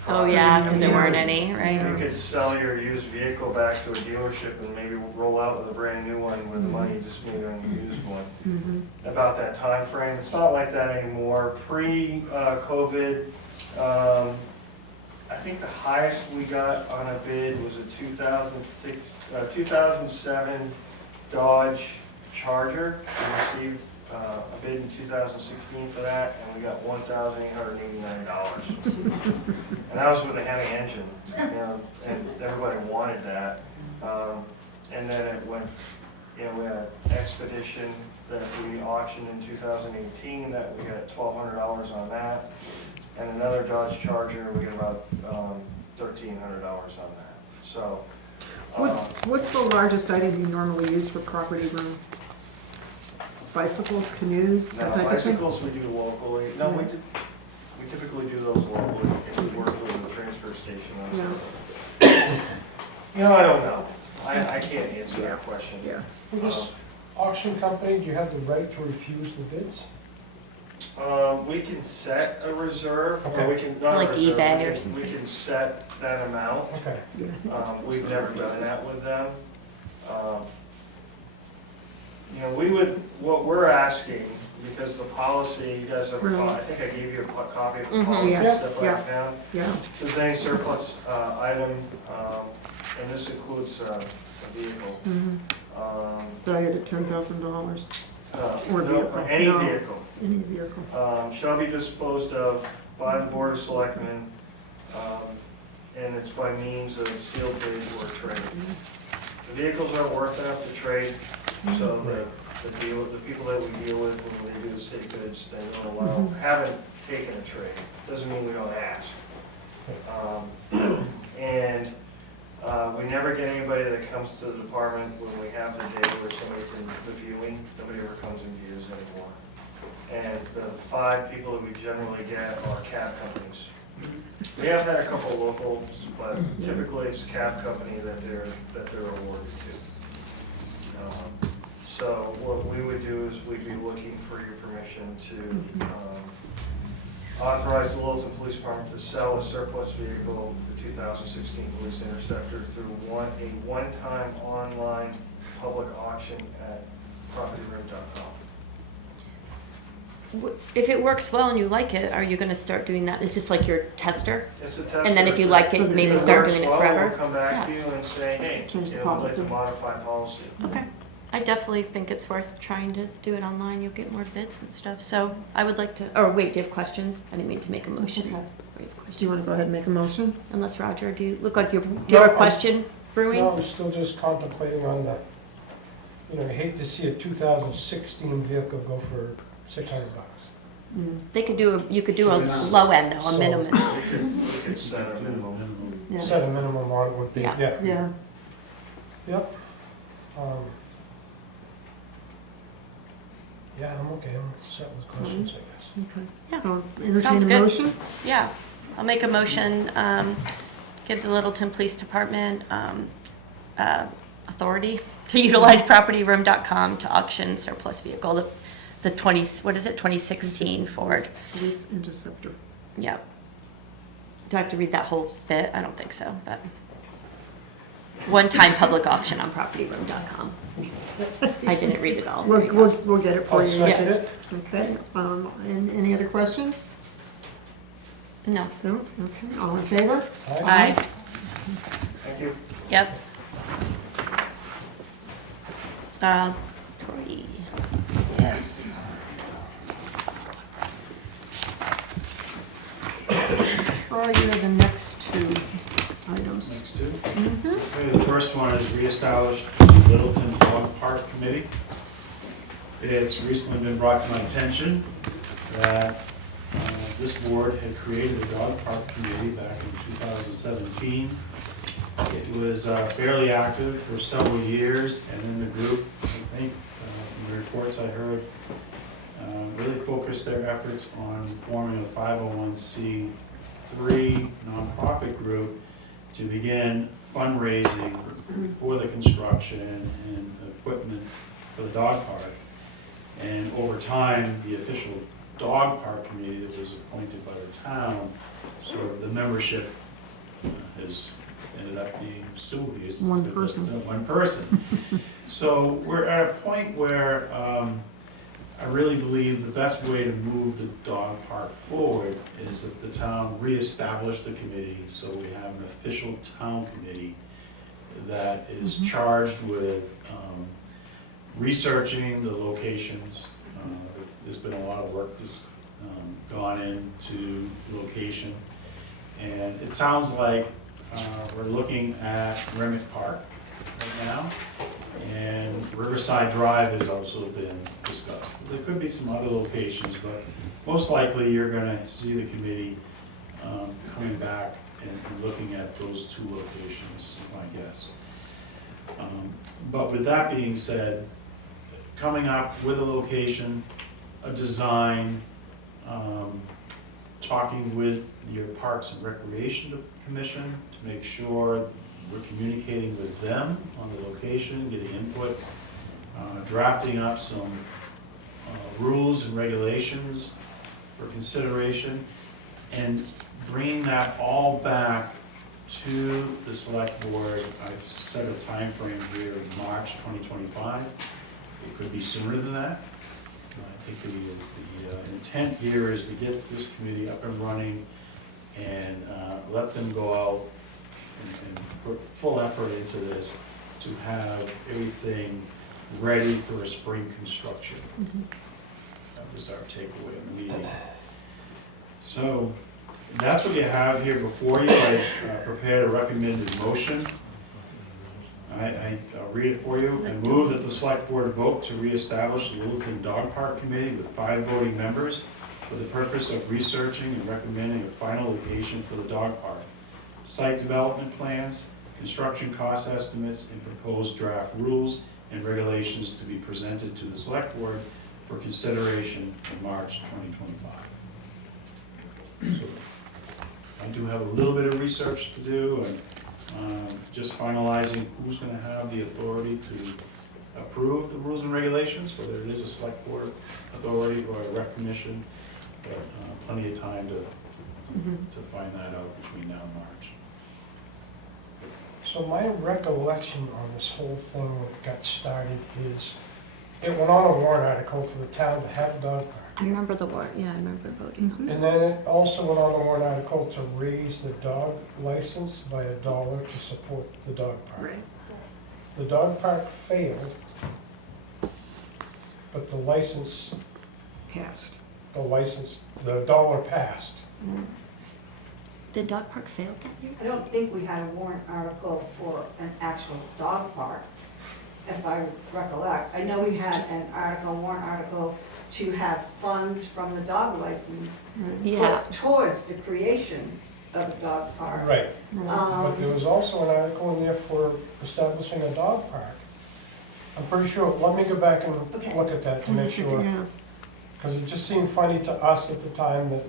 Oh, yeah, because there weren't any, You right? could sell your used vehicle back to a dealership and maybe roll out with a brand new one with the money you just made on your used one. About that time frame. It's not like that anymore. Pre-COVID, I think the highest we got on a bid was a 2007 Dodge Charger. We received a bid in 2016 for that, and we got $1,889. And that was with a Hemi engine, you know, and everybody wanted that. And then it went You know, we had Expedition that we auctioned in 2018, that we got $1,200 on that. And another Dodge Charger, we got about $1,300 on that. So, What's the largest item you normally use for property room? Bicycles, canoes, that type of thing? bicycles we do locally. No, we typically do those locally if we work with the transfer station. Yeah. You know, I don't know. I can't answer that question. Yeah. For this auction company, do you have the right to refuse the bids? We can set a reserve, or Okay. we can, not a Like reserve, eBay we or can- something. We can set that amount. Okay. Yeah, I think that's- We've never done that with them. You know, what we're asking, because the policy, you guys have, I think I gave you a copy of the Mhm. policy Yes, stuff yeah. like that. Yeah, Says any surplus item, and this includes a vehicle. valued at $10,000, Or No, vehicle. any No. vehicle. any vehicle. Shall be disposed of by the Board of Selectmen, and it's by means of sealed bid or trade. The vehicles aren't worth enough to trade, so the people that we deal with when we do the state bids, they don't allow, haven't taken a trade. Doesn't mean we don't ask. And we never get anybody that comes to the department when we have the day where somebody can, the viewing, nobody ever comes and views anymore. And the 5 people that we generally get are cab companies. We have had a couple of locals, but typically it's cab company that they're awarded to. So what we would do is we'd be looking for your permission to authorize the Littleton Police Department to sell a surplus vehicle, the 2016 Police Interceptor, through a one-time online public auction at propertyroom.com. If it works well and you like it, are you gonna start doing that? Is this like your tester? It's a test. And then if you like it, maybe start doing it forever? We'll come back to you and say, hey, Change the we'd like to policy. modify policy. Okay. I definitely think it's worth trying to do it online. You'll get more bids and stuff. So I would like to, or wait, do you have questions? I didn't mean to make a motion. Okay. Or you have questions? Do you want to go ahead and make a motion? Unless Roger, do you look like do you have a question brewing? No, I'm still just contemplating on the, you know, I hate to see a 2016 vehicle go for $600. They could do you could do a low end though, a So- minimum. We could set a minimum. Yeah. Set a minimum on it would be, Yeah. yeah. Yeah. Yep. Yeah, I'm okay, I'm set with questions, I guess. Okay. Yeah. So Sounds entertain a good. motion? Yeah, I'll make a motion, give the Littleton Police Department authority to utilize propertyroom.com to auction surplus vehicle, the 2016 Ford. Police Interceptor. Yep. Do I have to read that whole bit? I don't think so, but. One-time public auction on propertyroom.com. I didn't read it all. There you go. We'll get it for Oh, you. so that's it? Okay, and any other questions? No. No? Okay, all in favor? Aye. Thank you. Yep. Troy. Yes. Troy, you have the next 2 items. Next two. Okay, the first one is reestablish the Littleton Dog Park Committee. It's recently been brought to my attention that this board had created a dog park committee back in 2017. It was fairly active for several years, and then the group, I think, from the reports I heard, really focused their efforts on forming a 501c3 nonprofit group to begin fundraising for the construction and equipment for the dog park. And over time, the official dog park committee that was appointed by the town, sort of the membership has ended up being Sue. One person. One person. So we're at a point where I really believe the best way to move the dog park forward is that the town reestablish the committee, so we have an official town committee that is charged with researching the locations. There's been a lot of work that's gone into location, and it sounds like we're looking at Granite Park right now. And Riverside Drive has also been discussed. There could be some other locations, but most likely you're gonna see the committee coming back and looking at those two locations, is my guess. But with that being said, coming up with a location, a design, talking with your Parks and Recreation Commission to make sure we're communicating with them on the location, getting input, drafting up some rules and regulations for consideration, and bringing that all back to the select board. I've set a time frame here of March 2025. It could be sooner than that. I think the intent here is to get this committee up and running and let them go out and put full effort into this to have everything ready for a spring construction. That was our takeaway in the meeting. So that's what you have here before you. I prepared a recommended motion. I'll read it for you. I move that the select board vote to reestablish the Littleton Dog Park Committee with 5 voting members for the purpose of researching and recommending a final location for the dog park, site development plans, construction cost estimates, and proposed draft rules and regulations to be presented to the select board for consideration in March 2025. So I do have a little bit of research to do, and just finalizing who's going to have the authority to approve the rules and regulations, whether it is a select board authority or a rec commission, but plenty of time to find that out between now and March. So my recollection on this whole thing when it got started is, it went on a warrant article for the town to have a dog park. I remember the warrant, yeah, I remember voting on it. And then it also went on a warrant article to raise the dog license by $1 to support the dog park. Right. The dog park failed, but the license, Passed. the dollar passed. Did dog park fail that year? I don't think we had a warrant article for an actual dog park, if I recollect. I know we had an warrant article to have funds from the dog license Yeah. put towards the creation of a dog park. Right, but there was also an article in there for establishing a dog park. I'm pretty sure, let me go back and Okay. look at that to make sure, Yeah. because it just seemed funny to us at the time that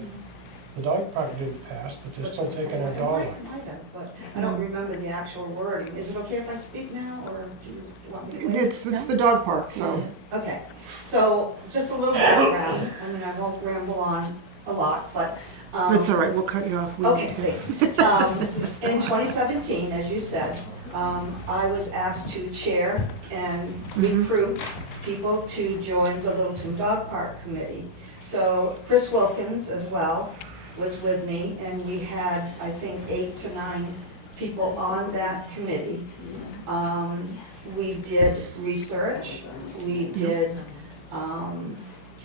the dog park didn't pass, but they're still taking a It dollar. might have, but I don't remember the actual wording. Is it okay if I speak now, or do you want me to wait? It's the dog park, so. Okay, so just a little background, I mean, I won't ramble on a lot, but. That's all right, we'll cut you off. We Okay, need to- please. In 2017, as you said, I was asked to chair and recruit people to join the Littleton Dog Park Committee. So Chris Wilkins as well was with me, and we had, I think, 8 to 9 people on that committee. We did research, we did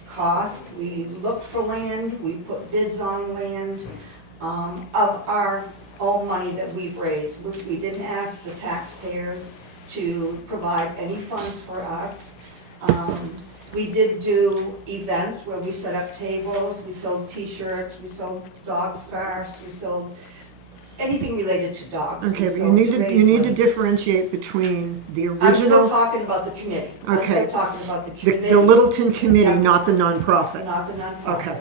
cost, we looked for land, we put bids on land of our own money that we've raised. We didn't ask the taxpayers to provide any funds for us. We did do events where we set up tables, we sold t-shirts, we sold dog scarves, we sold anything related to dogs. Okay, We but sold raise you need to money. differentiate between the I'm still original, talking about the committee. Okay. I'm still talking about the the committee. Littleton Committee, Yeah. not the nonprofit. Not the nonprofit. Okay.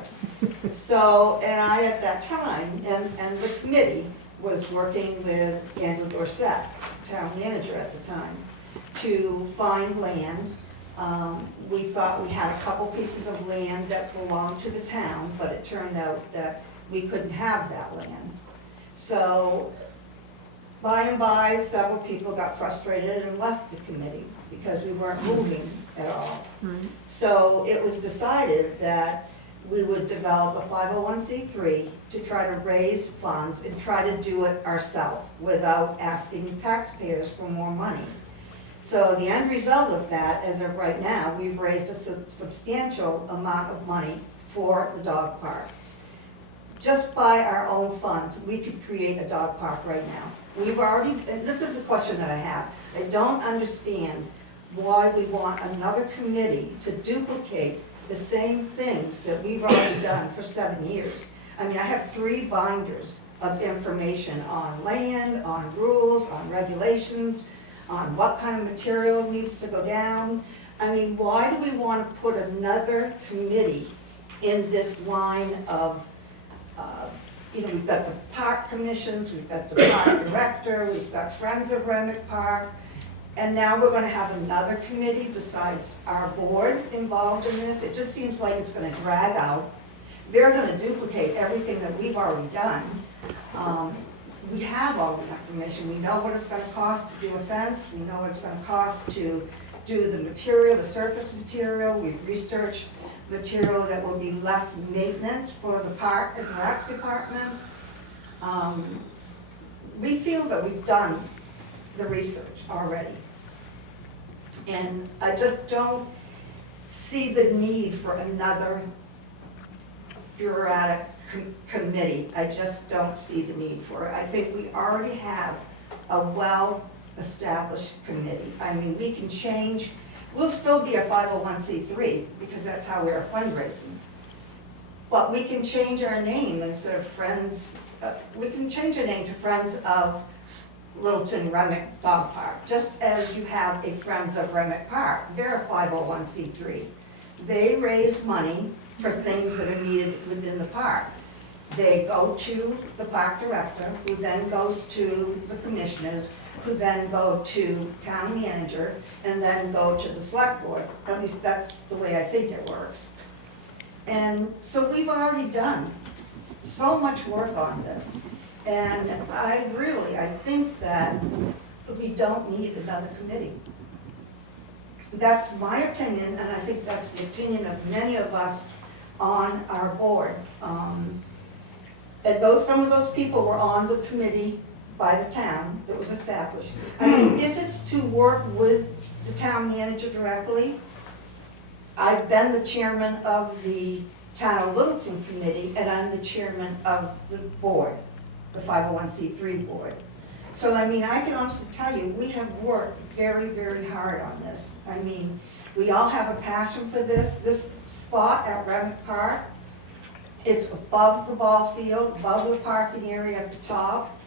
So, and I at that time, and the committee was working with Andrew Dorset, town manager at the time, to find land. We thought we had a couple pieces of land that belonged to the town, but it turned out that we couldn't have that land. So, by and by, several people got frustrated and left the committee because we weren't moving at all. So it was decided that we would develop a 501c3 to try to raise funds and try to do it ourselves without asking taxpayers for more money. So the end result of that, as of right now, we've raised a substantial amount of money for the dog park. Just by our own funds, we could create a dog park right now. We've already, and this is a question that I have. I don't understand why we want another committee to duplicate the same things that we've already done for 7 years. I mean, I have 3 binders of information on land, on rules, on regulations, on what kind of material needs to go down. I mean, why do we want to put another committee in this line of, we've got the park commissions, we've got the park director, we've got Friends of Remick Park, and now we're gonna have another committee besides our board involved in this. It just seems like it's gonna drag out. They're gonna duplicate everything that we've already done. We have all the information. We know what it's gonna cost to do a fence. We know what it's gonna cost to do the material, the surface material. We've researched material that will be less maintenance for the park and rec department. We feel that we've done the research already. And I just don't see the need for another bureaucratic committee. I just don't see the need for it. I think we already have a well-established committee. I mean, we can change, we'll still be a 501c3 because that's how we're fundraising. But we can change our name instead of Friends, we can change our name to Friends of Littleton Remick Dog Park, just as you have a Friends of Remick Park. They're a 501c3. They raise money for things that are needed within the park. They go to the park director, who then goes to the commissioners, who then go to town manager, and then go to the select board. At least that's the way I think it works. And so we've already done so much work on this. And I think that we don't need another committee. That's my opinion, and I think that's the opinion of many of us on our board. And some of those people were on the committee by the town that was established. I mean, if it's to work with the town manager directly, I've been the chairman of the Town of Littleton Committee, and I'm the chairman of the board, the 501c3 board. So, I mean, I can honestly tell you, we have worked very, very hard on this. I mean, we all have a passion for this. This spot at Remick Park, it's above the ball field, above the parking area at the top.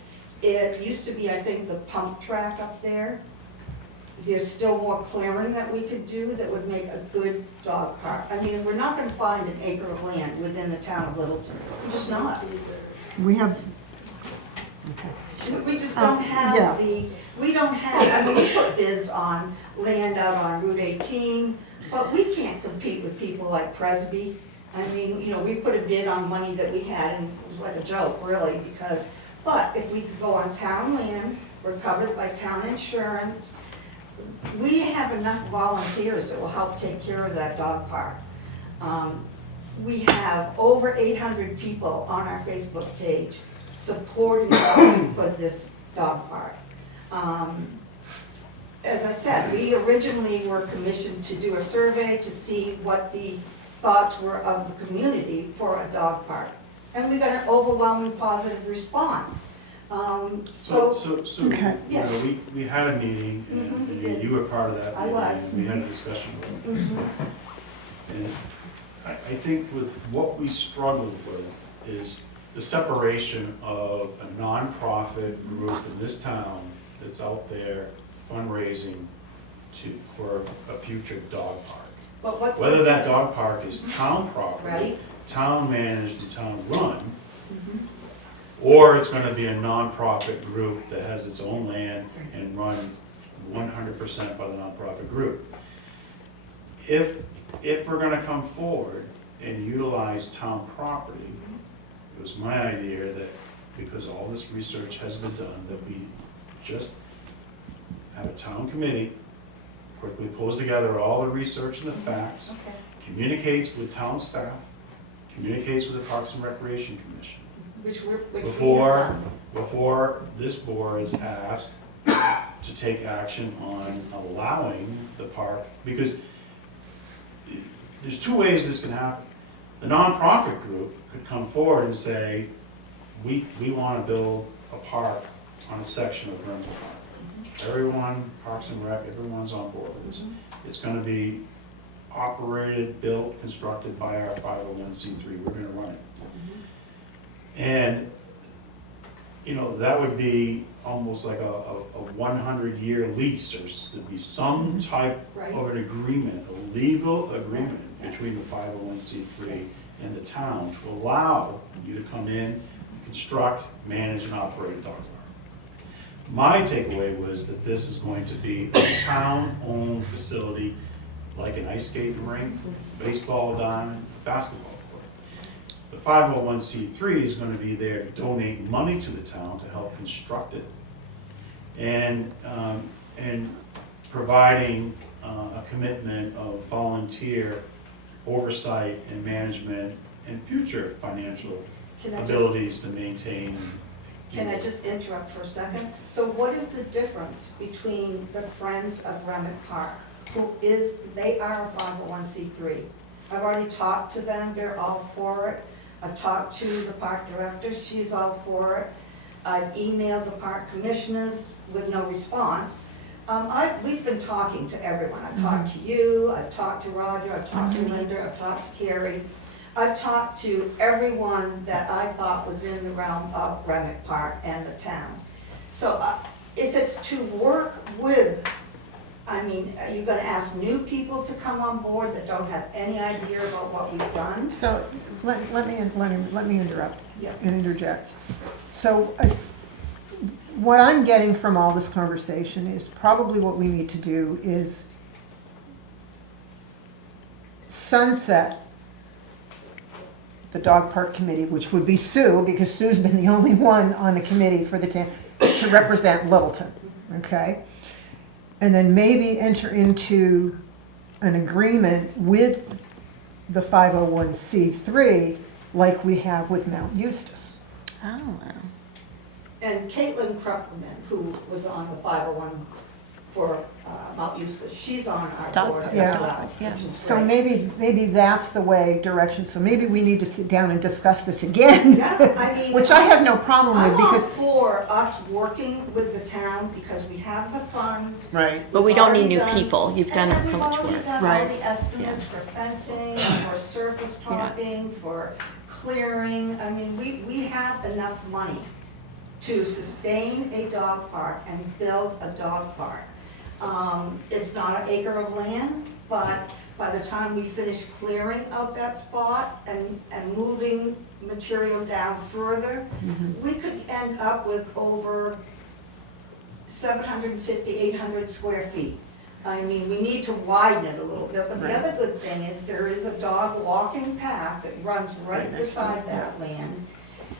It used to be, I think, the pump track up there. There's still more clearing that we could do that would make a good dog park. I mean, we're not gonna find an acre of land within the town of Littleton. We're just not. We have, We just don't have yeah. we don't have, I mean, we put bids on land out on Route 18, but we can't compete with people like Presby. I mean, we put a bid on money that we had, and it was like a joke, really, but if we could go on town land, we're covered by town insurance. We have enough volunteers that will help take care of that dog park. We have over 800 people on our Facebook page supporting for this dog park. As I said, we originally were commissioned to do a survey to see what the thoughts were of the community for a dog park. And we got an overwhelming positive response. Okay. Yes. We had a meeting, and you were part of that I meeting. was. And we had a discussion about this. And I think with what we struggled with is the separation of a nonprofit group in this town that's out there fundraising for a future dog park. But what's Whether that dog park is town property, Right. town managed and town run, or it's gonna be a nonprofit group that has its own land and run 100% by the nonprofit group. If we're gonna come forward and utilize town property, it was my idea that, because all this research has been done, that we just have a town committee, quickly pulls together all the research and the facts, Okay. communicates with town staff, communicates with the Parks and Recreation Commission. Which we have Before, done. before this board is asked to take action on allowing the park, because there's 2 ways this can happen. The nonprofit group could come forward and say, we want to build a park on a section of Granite Park. Everyone, Parks and Rec, everyone's on board with this. It's gonna be operated, built, constructed by our 501c3. We're gonna run it. And, you know, that would be almost like a 100-year lease, or there'd be some type of an agreement, a legal agreement between the 501c3 and the town to allow you to come in, construct, manage, and operate a dog park. My takeaway was that this is going to be a town-owned facility, like an ice skating rink, baseball diamond, basketball court. The 501c3 is going to be there to donate money to the town to help construct it, and providing a commitment of volunteer oversight and management and future financial abilities to maintain. Can I just interrupt for a second? So what is the difference between the Friends of Granite Park, they are a 501c3. I've already talked to them, they're all for it. I've talked to the park director, she's all for it. I've emailed the park commissioners with no response. We've been talking to everyone. I've talked to you, I've talked to Roger, I've talked to Linda, I've talked to Carrie. I've talked to everyone that I thought was in the realm of Granite Park and the town. So if it's to work with, I mean, are you gonna ask new people to come on board that don't have any idea about what we've done? So let me interrupt Yeah. and interject. So what I'm getting from all this conversation is probably what we need to do is sunset the dog park committee, which would be Sue, because Sue's been the only one on the committee for the town to represent Littleton, okay? And then maybe enter into an agreement with the 501c3 like we have with Mount Eustace. Oh, wow. And Caitlin Krupperman, who was on the 501 for Mount Eustace, she's on our Dog board park, as yeah. well, Yeah. which is So great. maybe that's the way direction, so maybe we need to sit down and discuss this again. Yeah, I mean. Which I have no problem with I'm all because. for us working with the town because we have the funds. Right. But we don't need new We've already people. You've done so much And work. we've already done Right. all the estimates for fencing, for surface Yeah. topping, for clearing. I mean, we have enough money to sustain a dog park and build a dog park. It's not an acre of land, but by the time we finish clearing out that spot and moving material down further, we could end up with over 750, 800 square feet. I mean, we need to widen it a little bit, but the Right. other good thing is there is a dog walking path that runs right Right next to beside it, that land.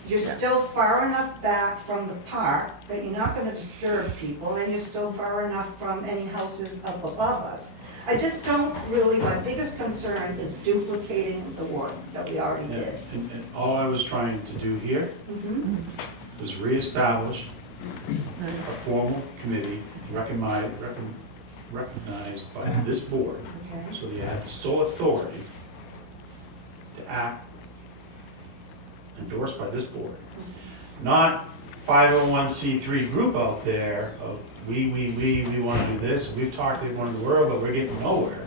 You're Yeah. still far enough back from the park that you're not gonna disturb people, and you're still far enough from any houses up above us. I just don't really, my biggest concern is duplicating the work that we already Yeah, did. and all I was trying to do here Mhm. was reestablish a formal committee recognized by this board, Okay. so you had the sole authority to act endorsed by this board. Not 501c3 group out there of we want to do this, we've talked to everyone in the world, but we're getting nowhere.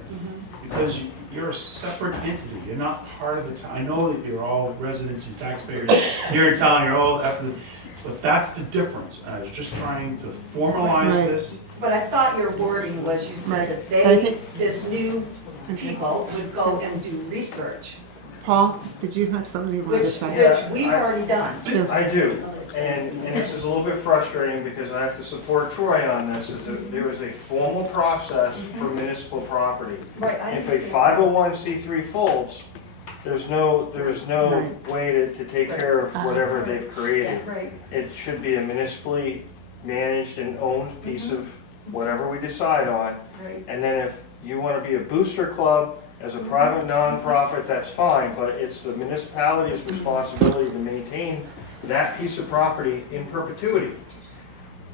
Because you're a separate entity, you're not part of the town. I know that you're all residents and taxpayers here in town, you're all after, but that's the difference. And I was just trying to formalize Right. this. But I thought your wording was, you said that I they, think- this new people would go and do research, Paul, did you have something you wanted to which say? we've already done. So- I do, and this is a little bit frustrating because I have to support Troy on this, is that there is a formal process for municipal property. Right, I If a understand. 501c3 folds, there is no Right. way to take care of whatever they've created. Yeah, right. It should be a municipally managed and owned piece of whatever we decide on. Right. And then if you want to be a booster club as a private nonprofit, that's fine, but it's the municipality's responsibility to maintain that piece of property in perpetuity.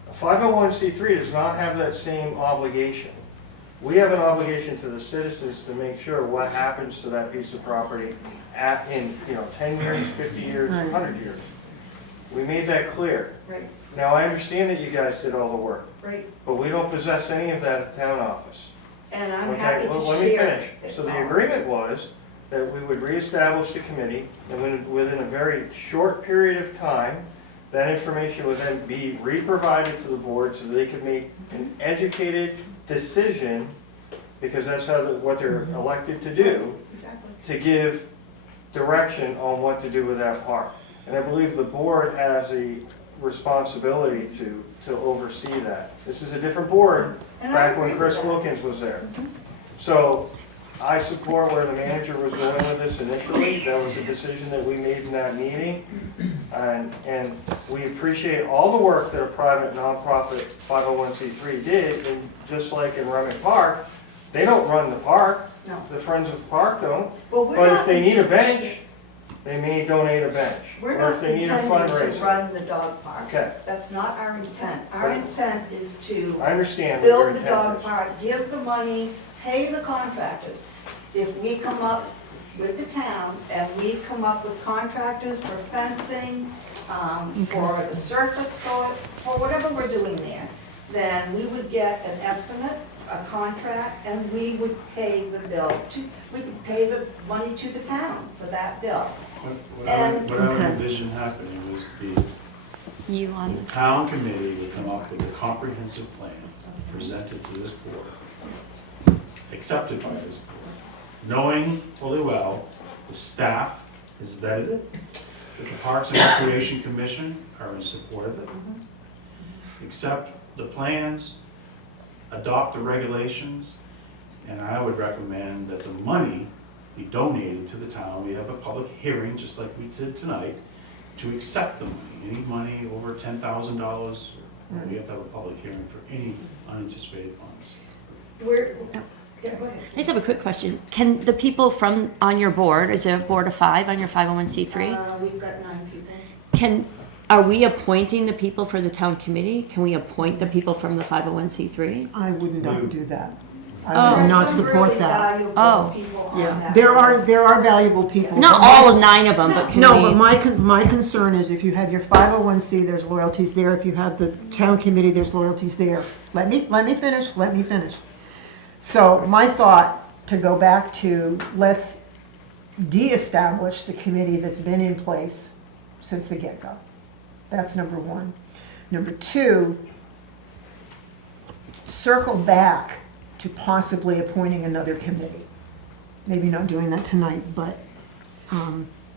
A 501c3 does not have that same obligation. We have an obligation to the citizens to make sure what happens to that piece of property in 10 years, 50 years, Right. 100 years. We made that clear. Right. Now, I understand that you guys did all the work, Right, but we don't possess any of that at the town office. and I'm Okay, happy to well, share. let me finish. it So the all. agreement was that we would reestablish the committee, and within a very short period of time, that information would then be re-provided to the board so that they could make an educated decision, because that's what they're elected to do, Exactly. to give direction on what to do with that park. And I believe the board has a responsibility to oversee that. This is a different board And I back when agree Chris with that. Wilkins was there. So I support where the manager was going with this initially. That was a decision that we made in that meeting. And we appreciate all the work that a private nonprofit 501c3 did. And just like in Remick Park, they don't run the park. No. The Friends of the Park don't. But we're But if not, they need a bench, they may donate a bench. we're Or not if they need a intending to fundraiser. run the dog park. Okay, That's not our intent. Our Right. intent is to I understand what your build the intent dog is. park, give the money, pay the contractors. If we come up with the town and we come up with contractors for fencing, for the surface soil, for whatever we're doing there, then we would get an estimate, a contract, and we would pay the bill to, we could pay the money to the town for that bill. What I would Okay. envision happening was You on the town committee would come up with a comprehensive plan presented to this board, accepted by this board, knowing fully well the staff has vetted it, that the Parks and Recreation Commission are in support of it, accept the plans, adopt the regulations, and I would recommend that the money be donated to the town. We have a public hearing, just like we did tonight, to accept the money. Any money over $10,000, we have to have a public hearing for any unanticipated funds. We're, yeah, go ahead. I just have a quick question. Can the people from, on your board, is it a board of 5 on your 501c3? We've got 9 people. Are we appointing the people for the town committee? Can we appoint the people from the 501c3? I would not do that. Oh. I would There's not some support really that. valuable Oh. people on Yeah, that there board. are valuable people. Not all 9 of them, but can we? No, but my concern is if you have your 501c, there's loyalties there. If you have the town committee, there's loyalties there. Let me finish. So my thought, to go back to, let's de-establish the committee that's been in place since the get-go. That's number one. Number two, circle back to possibly appointing another committee. Maybe not doing that tonight, but,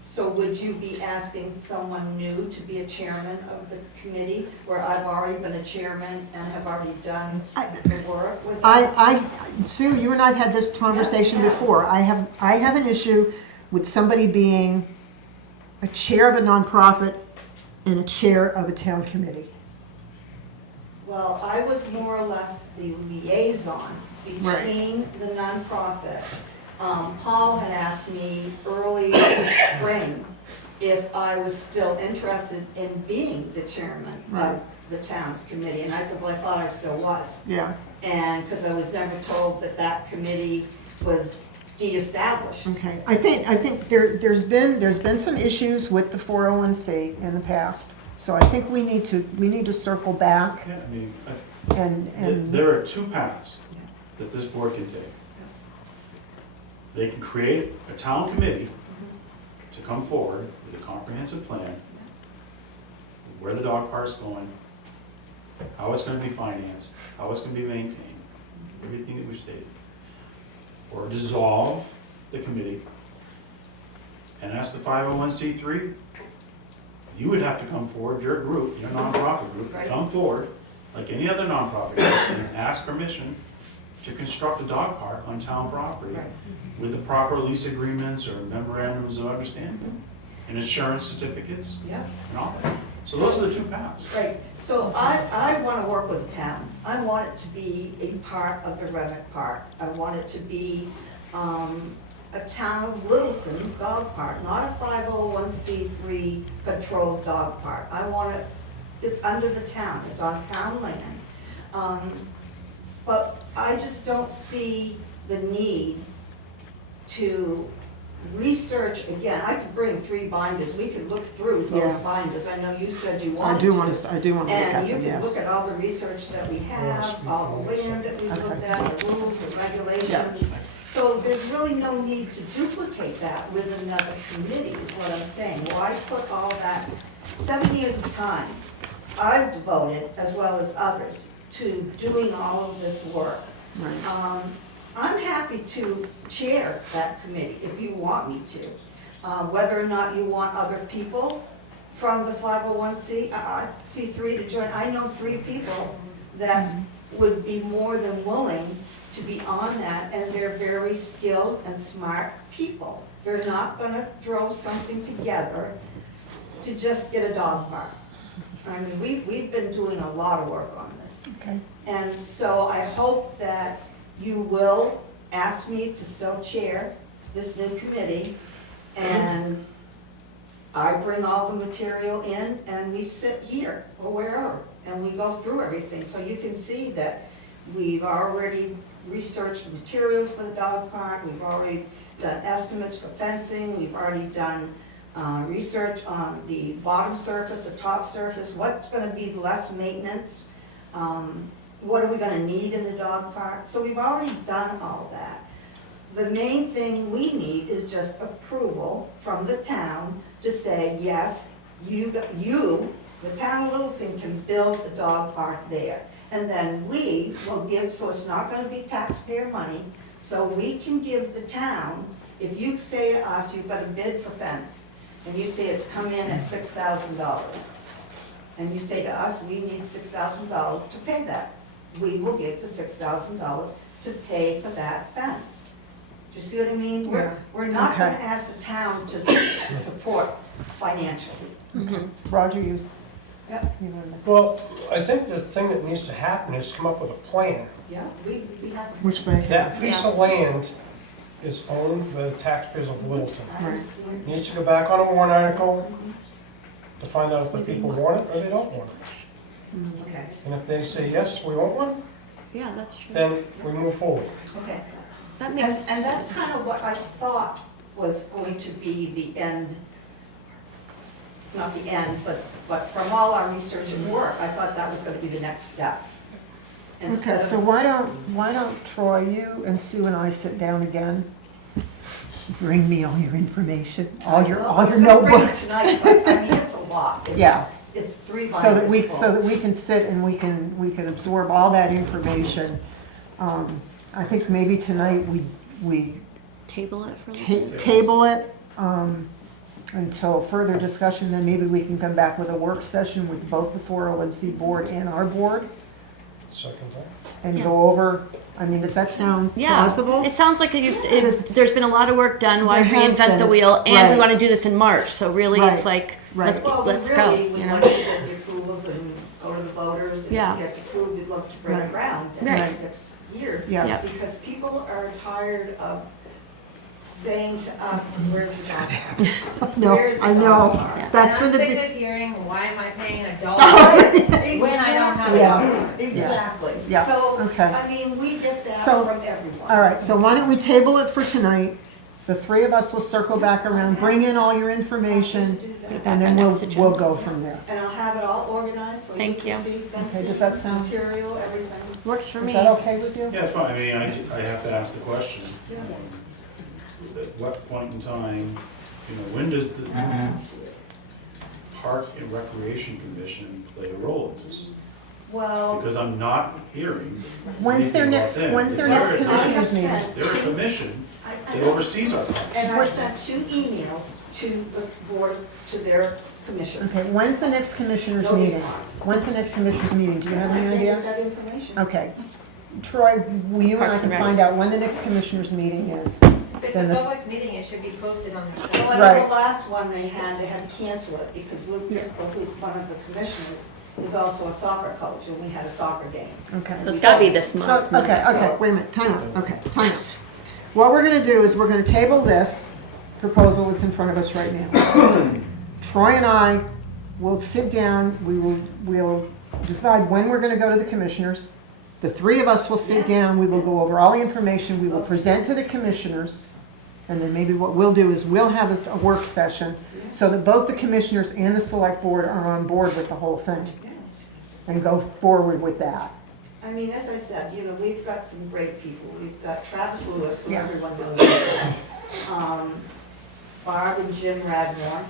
So would you be asking someone new to be a chairman of the committee, where I've already been a chairman and have already done the work with that? Sue, you and I have had this conversation Yeah. before. I have an issue with somebody being a chair of a nonprofit and a chair of a town committee. Well, I was more or less the liaison between the nonprofit. Paul had asked me early spring if I was still interested in being the chairman Right. of the town's committee, and I said, well, I thought I still was. Yeah. And, because I was never told that that committee was de-established. Okay, I think there's been some issues with the 401c in the past, so I think we need to circle back Yeah, I mean, and, there are 2 paths that this board can take. They can create a town committee to come forward with a comprehensive plan, where the dog park's going, how it's gonna be financed, how it's gonna be maintained, everything that we've stated. Or dissolve the committee and ask the 501c3, you would have to come forward, your group, your nonprofit group, Right. come forward, like any other nonprofit group, and ask permission to construct a dog park on town property Right. with the proper lease agreements or memorandums of understanding and insurance certificates Yeah. and all that. So those are the 2 paths. Right, so I want to work with the town. I want it to be a part of the Remick Park. I want it to be a town of Littleton dog park, not a 501c3 controlled dog park. I want it, it's under the town, it's on town land. But I just don't see the need to research, again, I could bring 3 binders, we could look through those Yeah. binders, I know you said you I wanted do to. want to, I do want to look at And you them, can look yes. at all the research that we have, all the land that we've looked at, the rules and regulations. So there's really no need to duplicate that with another committee, is what I'm saying. Why put all that, 7 years of time I've devoted, as well as others, to doing all of this work. Right. I'm happy to chair that committee if you want me to. Whether or not you want other people from the 501c3 to join, I know 3 people that would be more than willing to be on that, and they're very skilled and smart people. They're not gonna throw something together to just get a dog park. I mean, we've been doing a lot of work on this. Okay. And so I hope that you will ask me to still chair this new committee, and I bring all the material in, and we sit here, or wherever, and we go through everything, so you can see that we've already researched materials for the dog park, we've already done estimates for fencing, we've already done research on the bottom surface, the top surface, what's gonna be less maintenance, what are we gonna need in the dog park? So we've already done all that. The main thing we need is just approval from the town to say, yes, you, the town of Littleton, can build a dog park there. And then we will give, so it's not gonna be taxpayer money, so we can give the town, if you say to us, you've got a bid for fence, and you say it's come in at $6,000, and you say to us, we need $6,000 to pay that, we will give the $6,000 to pay for that fence. Do you see what I mean? We're not Okay. gonna ask the town to support financially. Roger, you. Yep. you wanted to- Well, I think the thing that needs to happen is come up with a plan. Yeah, we have. Which they, That piece of land is owned by the taxpayers of Littleton. I understand. Needs to go back on a warrant article to find out if the people want it or they don't want it. Okay, And if they say, yes, we want one, Yeah, that's true. then we move forward. okay. That And, makes and that's sense. kind of what I thought was going to be the end, not the end, but from all our research and work, I thought that was gonna be the next step. Instead okay, of- so why don't Troy, you and Sue and I sit down again? Bring me all your information, all your I was gonna bring it notebooks. tonight, but I mean, it's a lot. It's- Yeah. It's 3 So that we, binders so that full. we can sit and we can absorb all that information. I think maybe tonight we Table it for a little. table it, until further discussion, then maybe we can come back with a work session with both the 401c board and our board Second thing. and Yeah. go over, I mean, does that sound Yeah, plausible? it sounds like there's been a lot of work done. Why There has reinvent the been, wheel? And right. we want to do this in March, so really it's Right, like, right. Well, we let's go. really would You know? like to get the approvals and go to the voters, and Yeah. if it gets approved, we'd love to break Right. ground Right. next year. Yeah. Yeah. Because people are tired of saying to us, where's the dog park? No, Where's the I know. dog park? That's And been I'm the sick big, of hearing, why am I paying a dollar when I don't have a Yeah. dog park? Exactly. Yeah, So, okay. I mean, we get that So, from everyone. all right, so why don't we table it for tonight? The 3 of us will circle back around, bring in all your information, Do that. and Back then on we'll, next agenda. we'll go from there. And I'll have it all organized, so you Thank can you. see fences, does that sound- material, everything. Works for Is me. that okay with you? Yeah, it's fine, I mean, I have to ask the question, Yes. at what point in time, when does the Park and Recreation Commission play a role in this? Well, Because I'm not hearing. When's their anything next- about them. when's their They're- next they're- commissioners meeting? They're a commission I that know. oversees our parks. And I sent 2 emails to the board, to their commission. Okay, when's the next commissioners No meeting? response. When's the next commissioners meeting? Do you have I any can't idea? get that information. Okay. Troy, will you and I Parks can and find out when the next commissioners meeting is? If it's Then a the- public meeting, it should be posted on the Well, site. I Right. know the last one they had to cancel it because Luke Driscoll, who's one of the commissioners, is also a soccer coach, and we had a soccer game. Okay. So it's gotta be this So, month. okay, wait a minute, time out, okay, time out. What we're gonna do is we're gonna table this proposal that's in front of us right now. Troy and I will sit down, we'll decide when we're gonna go to the commissioners. The 3 of us will sit Yes. down, we will go over all the information, we will present to the commissioners, And then maybe what we'll do is we'll have a work session so that both the commissioners and the select board are on board with the whole thing and go forward with that. I mean, as I said, you know, we've got some great people. We've got Travis Lewis, who Yeah. everyone knows. Barb and Jim Radmore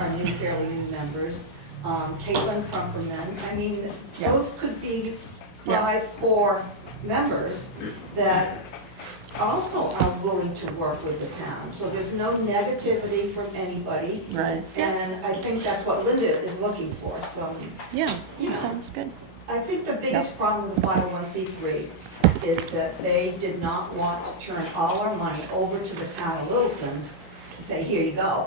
are new, fairly new members. Caitlin Crumperman. I mean, Yeah. those could be Yeah. 5 core members that also are willing to work with the town. So there's no negativity from anybody. Right. And I think that's what Linda is looking for, so. Yeah, You know. sounds good. I think the biggest problem with the 501c3 is that they did not want to turn all our money over to the town of Littleton to say, here you go.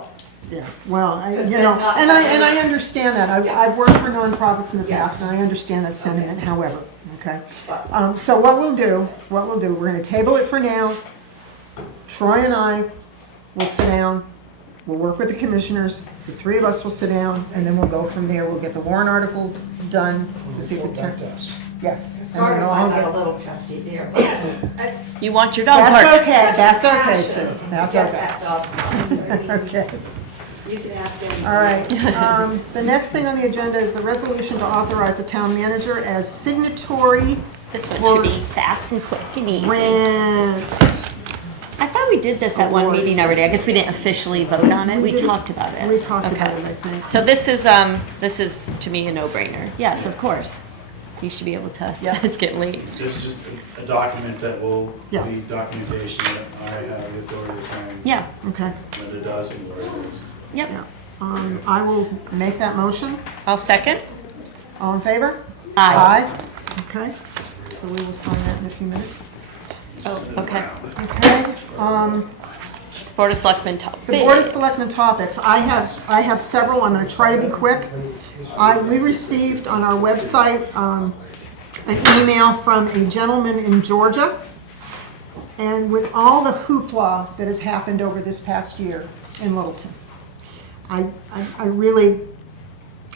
Yeah, well, Because you they're know, not- and I understand that. Yeah. I've worked for nonprofits in the Yes. past, and I understand that sentiment, however, okay? But So what we'll do, we're gonna table it for now. Troy and I will sit down, we'll work with the commissioners, the three of us will sit down, and then we'll go from there. We'll get the warrant article done to see if Report it, back to us. yes. and sorry then if I'll I get- got a little testy there, but that's. You want your dog That's park. okay, that's such a okay, passion Sue, to that's get okay. that dog park. I mean, Okay. You can ask anybody. All right, the next thing on the agenda is the resolution to authorize the town manager as signatory This one should be fast and quick and easy. grant. I thought we did this at one Awards. meeting already. I guess we didn't officially vote on it. We did- talked about it. We talked about Okay. it, I think. So this is to me a no-brainer. Yes, of course. You should be able to, Yeah. it's getting late. This is just a document that will Yeah. be documentation that I have the authority to sign, Yeah, Okay, whether it does and where it is. yep. yeah. I will make that motion. I'll second. All in favor? Aye. Okay, so we will sign that in a few minutes. Oh, okay. Okay, Board of Selectmen topics. the Board of Selectmen topics, I have several, I'm gonna try to be quick. We received on our website, an email from a gentleman in Georgia. And with all the hoopla that has happened over this past year in Littleton, I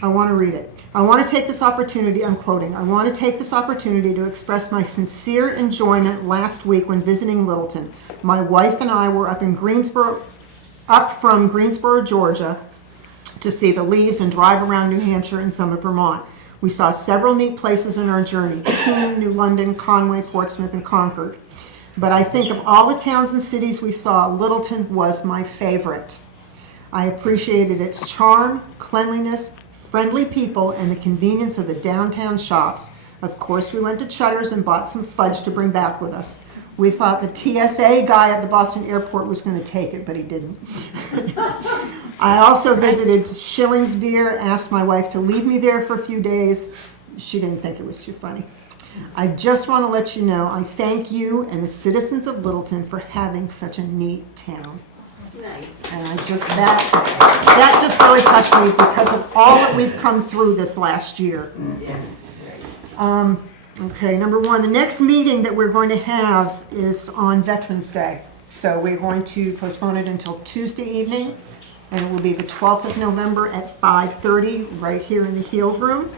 want to read it. I want to take this opportunity, I'm quoting, I want to take this opportunity to express my sincere enjoyment last week when visiting Littleton. My wife and I were up from Greensboro, Georgia, to see the leaves and drive around New Hampshire and some of Vermont. We saw several neat places in our journey: Keene, New London, Conway, Portsmouth, and Concord. But I think of all the towns and cities we saw, Littleton was my favorite. I appreciated its charm, cleanliness, friendly people, and the convenience of the downtown shops. Of course, we went to Cheddar's and bought some fudge to bring back with us. We thought the TSA guy at the Boston airport was going to take it, but he didn't. I also visited Schilling's Beer, asked my wife to leave me there for a few days. She didn't think it was too funny. I just want to let you know I thank you and the citizens of Littleton for having such a neat town. Nice. And that just really touched me because of all that we've come through this last year. Yeah. Okay, number one, the next meeting that we're going to have is on Veterans Day. So we're going to postpone it until Tuesday evening, and it will be the 12th of November at 5:30, right here in the Heald Room.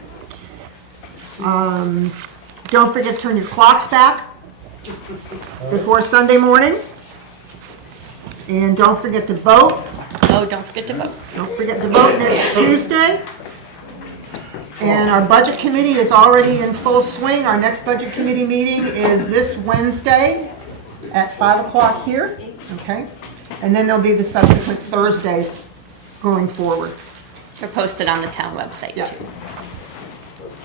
Don't forget to turn your clocks back before Sunday morning. And don't forget to vote. Oh, don't forget to vote. Don't forget to vote next Tuesday. And our budget committee is already in full swing. Our next budget committee meeting is this Wednesday at 5 o'clock here, okay? And then there'll be the subsequent Thursdays going forward. They're posted on the town website Yeah. too.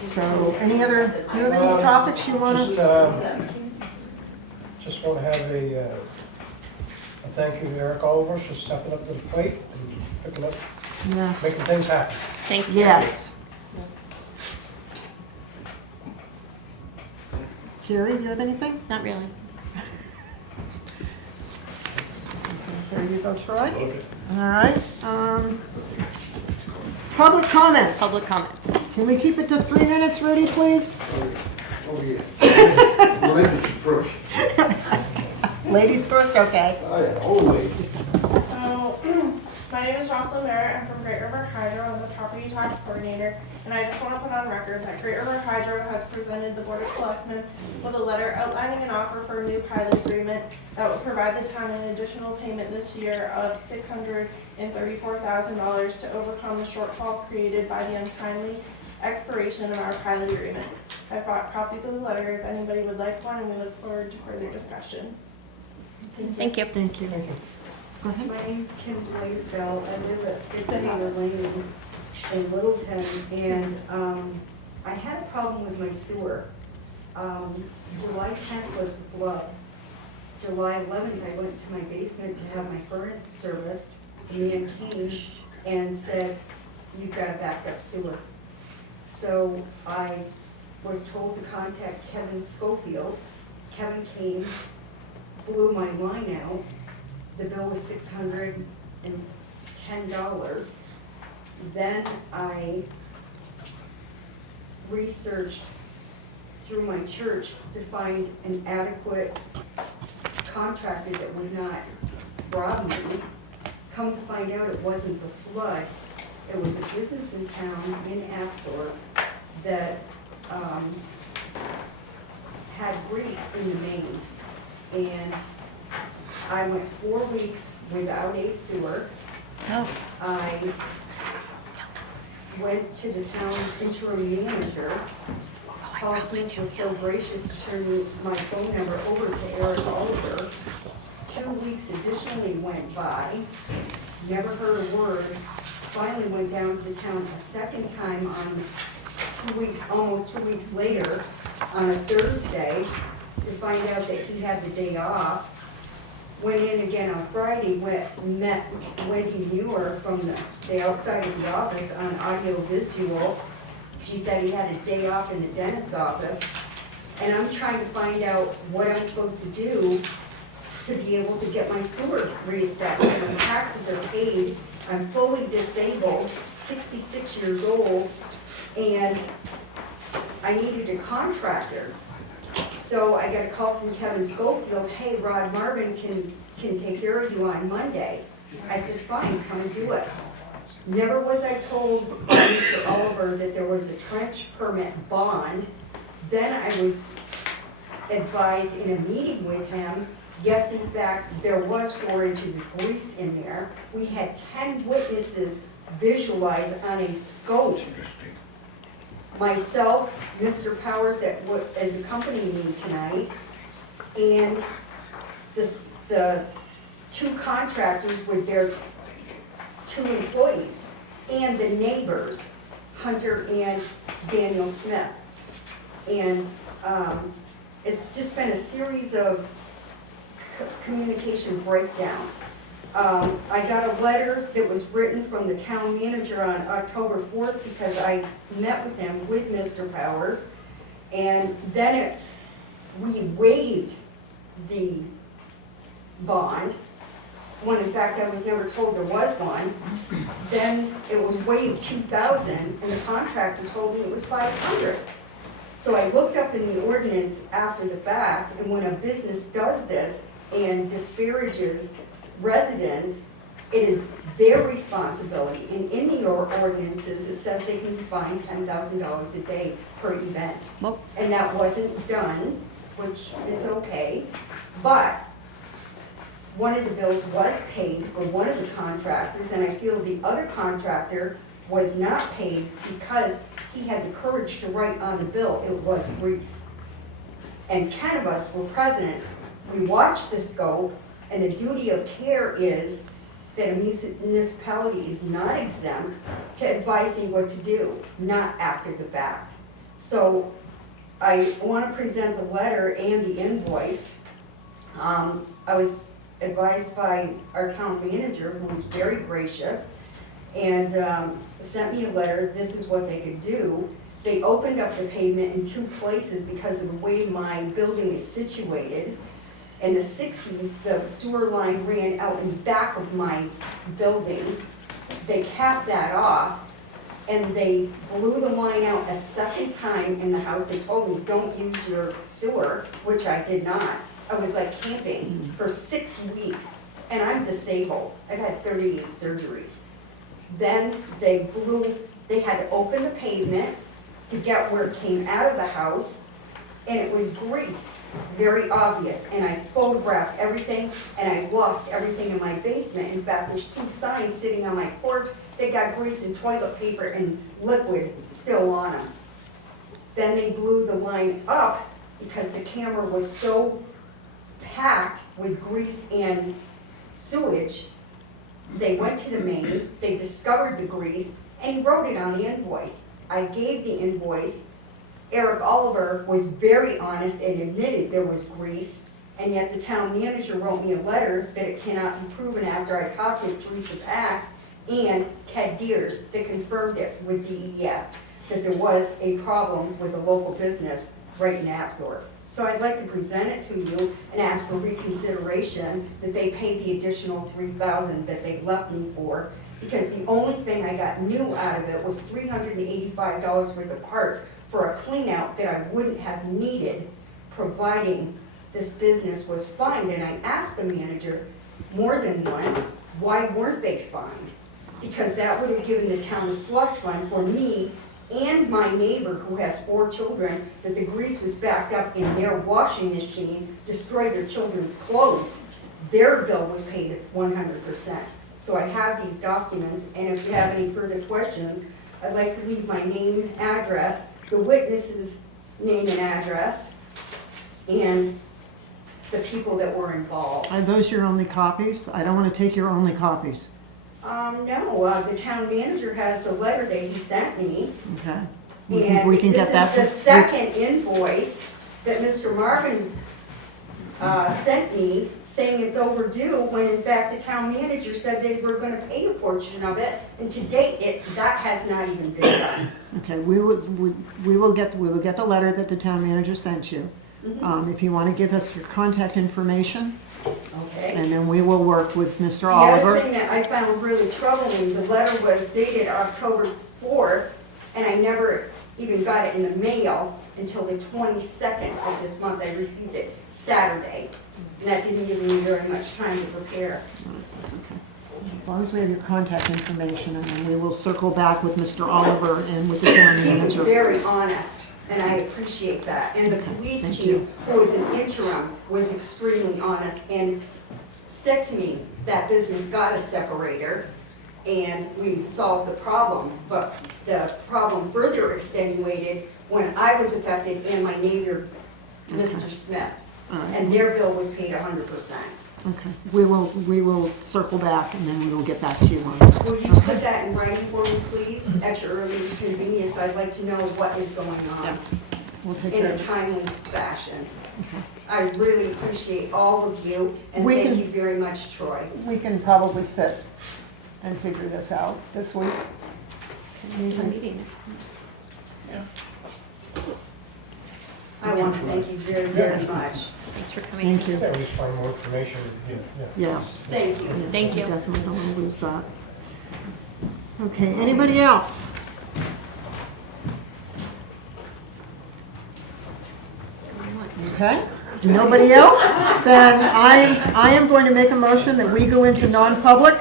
So, do you have any topics you want to? Just want to have a thank you to Eric Oliver for stepping up to the plate and picking up, Yes. making things happen. Thank you. Yes. Carrie, do you have anything? Not really. There you go, Troy. Okay. All right. Public comments. Public comments. Can we keep it to 3 minutes, Rudy, please? Oh, yeah. Ladies first. Ladies first, okay. Oh, yeah, always. So, my My name is Jocelyn Merritt. I'm from Great River Hydro. I'm the property tax coordinator. And I just want to put on record that Great River Hydro has presented the Board of Selectmen with a letter outlining an offer for a new pilot agreement that would provide the town an additional payment this year of $634,000 to overcome the shortfall created by the untimely expiration of our pilot agreement. I've brought copies of the letter if anybody would like one, and we look forward to further discussions. Thank you. Thank you. Go ahead. My name's Kim Blaisdell. I live at 680 Lane in Littleton, and I had a problem with my sewer. July 10th was the flood. July 11th, I went to my basement to have my furnace serviced. The man came and said, "You've got a backed up sewer." So I was told to contact Kevin Schofield. Kevin came, blew my line out. The bill was $610. Then I researched through my church to find an adequate contractor that would not rob me. Come to find out, it wasn't the flood. It was a business in town in Apthorpe that had grease in the main. And I went 4 weeks without a sewer. Oh. I went to the town's interim manager. Paul Smith was so gracious to turn my phone number over to Eric Oliver. 2 weeks additionally went by, never heard a word. Finally went down to the town a second time on almost 2 weeks later, on a Thursday, to find out that he had the day off. Went in again on Friday, met Wendy Muir from the outside of the office on audio visual. She said he had a day off in the dentist's office. And I'm trying to find out what I'm supposed to do to be able to get my sewer reestablished. My taxes are paid, I'm fully disabled, 66 years old, and I needed a contractor. So I got a call from Kevin Schofield, "Hey, Rod Marvin can take care of you on Monday." I said, "Fine, come and do it." Never was I told by Mr. Oliver that there was a trench permit bond. Then I was advised in a meeting with him, yes, in fact, there was 4 inches of grease in there. We had 10 witnesses visualize on a scope. Myself, Mr. Powers that is accompanying me tonight, and the 2 contractors with their 2 employees, and the neighbors, Hunter and Daniel Smith. And it's just been a series of communication breakdown. I got a letter that was written from the town manager on October 4th because I met with him with Mr. Powers. And then we waived the bond, when in fact I was never told there was one. Then it was waived $2,000 and the contractor told me it was $500. So I looked up in the ordinance after the fact, and when a business does this and disparages residents, it is their responsibility. And in the ordinances, it says they can be fined $10,000 a day per event. Well, And that wasn't done, which is okay. But one of the bills was paid for one of the contractors, and I feel the other contractor was not paid because he had the courage to write on the bill, it was grease. And 10 of us were present. We watched the scope, and the duty of care is that a municipality is not exempt to advise me what to do, not after the fact. So I want to present the letter and the invoice. I was advised by our town manager, who was very gracious, and sent me a letter. This is what they could do. They opened up the pavement in 2 places because of the way my building is situated. In the 60s, the sewer line ran out in back of my building. They capped that off, and they blew the line out a second time in the house. They told me, "Don't use your sewer," which I did not. I was like camping for 6 weeks and I'm disabled. I've had 38 surgeries. Then they had to open the pavement to get where it came out of the house, and it was grease, very obvious. And I photographed everything, and I lost everything in my basement. In fact, there's 2 signs sitting on my porch that got grease and toilet paper and liquid still on them. Then they blew the line up because the camera was so packed with grease and sewage. They went to the main, they discovered the grease, and he wrote it on the invoice. I gave the invoice. Eric Oliver was very honest and admitted there was grease, and yet the town manager wrote me a letter that it cannot be proven after I talked with Teresa Pack and Ted Deers that confirmed it with DEF, that there was a problem with a local business right in Apthorpe. So I'd like to present it to you and ask for reconsideration that they pay the additional $3,000 that they left me for, because the only thing I got new out of it was $385 worth of parts for a clean out that I wouldn't have needed, providing this business was fined. And I asked the manager more than once, why weren't they fined? Because that would have given the town a slush fund for me and my neighbor who has 4 children, that the grease was backed up in their washing machine, destroyed their children's clothes. Their bill was paid at 100%. So I have these documents, and if you have any further questions, I'd like to leave my name, address, the witness's name and address, and the people that were involved. Are those your only copies? I don't want to take your only copies. No, the town manager has the letter that he sent me. Okay. And We can get that. this is the second invoice that Mr. Marvin sent me, saying it's overdue, when in fact the town manager said they were gonna pay a portion of it, and to date, that has not even been done. Okay, we will get the letter that the town manager sent you. If you want to give us your contact information, Okay? and then we will work with Mr. The Oliver. other thing that I found really troubling, the letter was dated October 4th, and I never even got it in the mail until the 22nd of this month. I received it Saturday, and that didn't give me very much time to prepare. That's okay. As long as we have your contact information, and then we will circle back with Mr. Oliver and with the town He was manager. very honest, and I appreciate that. And the police Thank chief, you. who was an interim, was extremely honest and said to me that business got a separator and we solved the problem. But the problem further extenuated when I was affected and my neighbor, Mr. Smith. All right. And their bill was paid 100%. Okay, we will circle back, and then we will get back to you on Will you put that in writing for me, please, at your earliest convenience? I'd like to know what is going on We'll take in care a of it. timely fashion. I really appreciate all of you, and We thank can- you very much, Troy. We can probably sit and figure this out this week. Meeting. I want to thank you very, very much. Thanks for coming. Thank you. Yeah, we just find more information. Yeah. Thank you. Thank you. Definitely don't want to lose that. Okay, anybody else? Okay, nobody else? Then I am going to make a motion that we go into non-public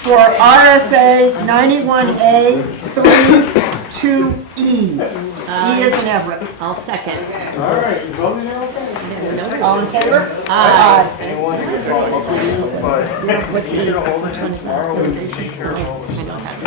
for RSA 91A 32E. E is in Everett. I'll second. All right, you voted now, okay? All in favor? Aye. But What's the, which one is that? tomorrow we can take care of all this. I know that's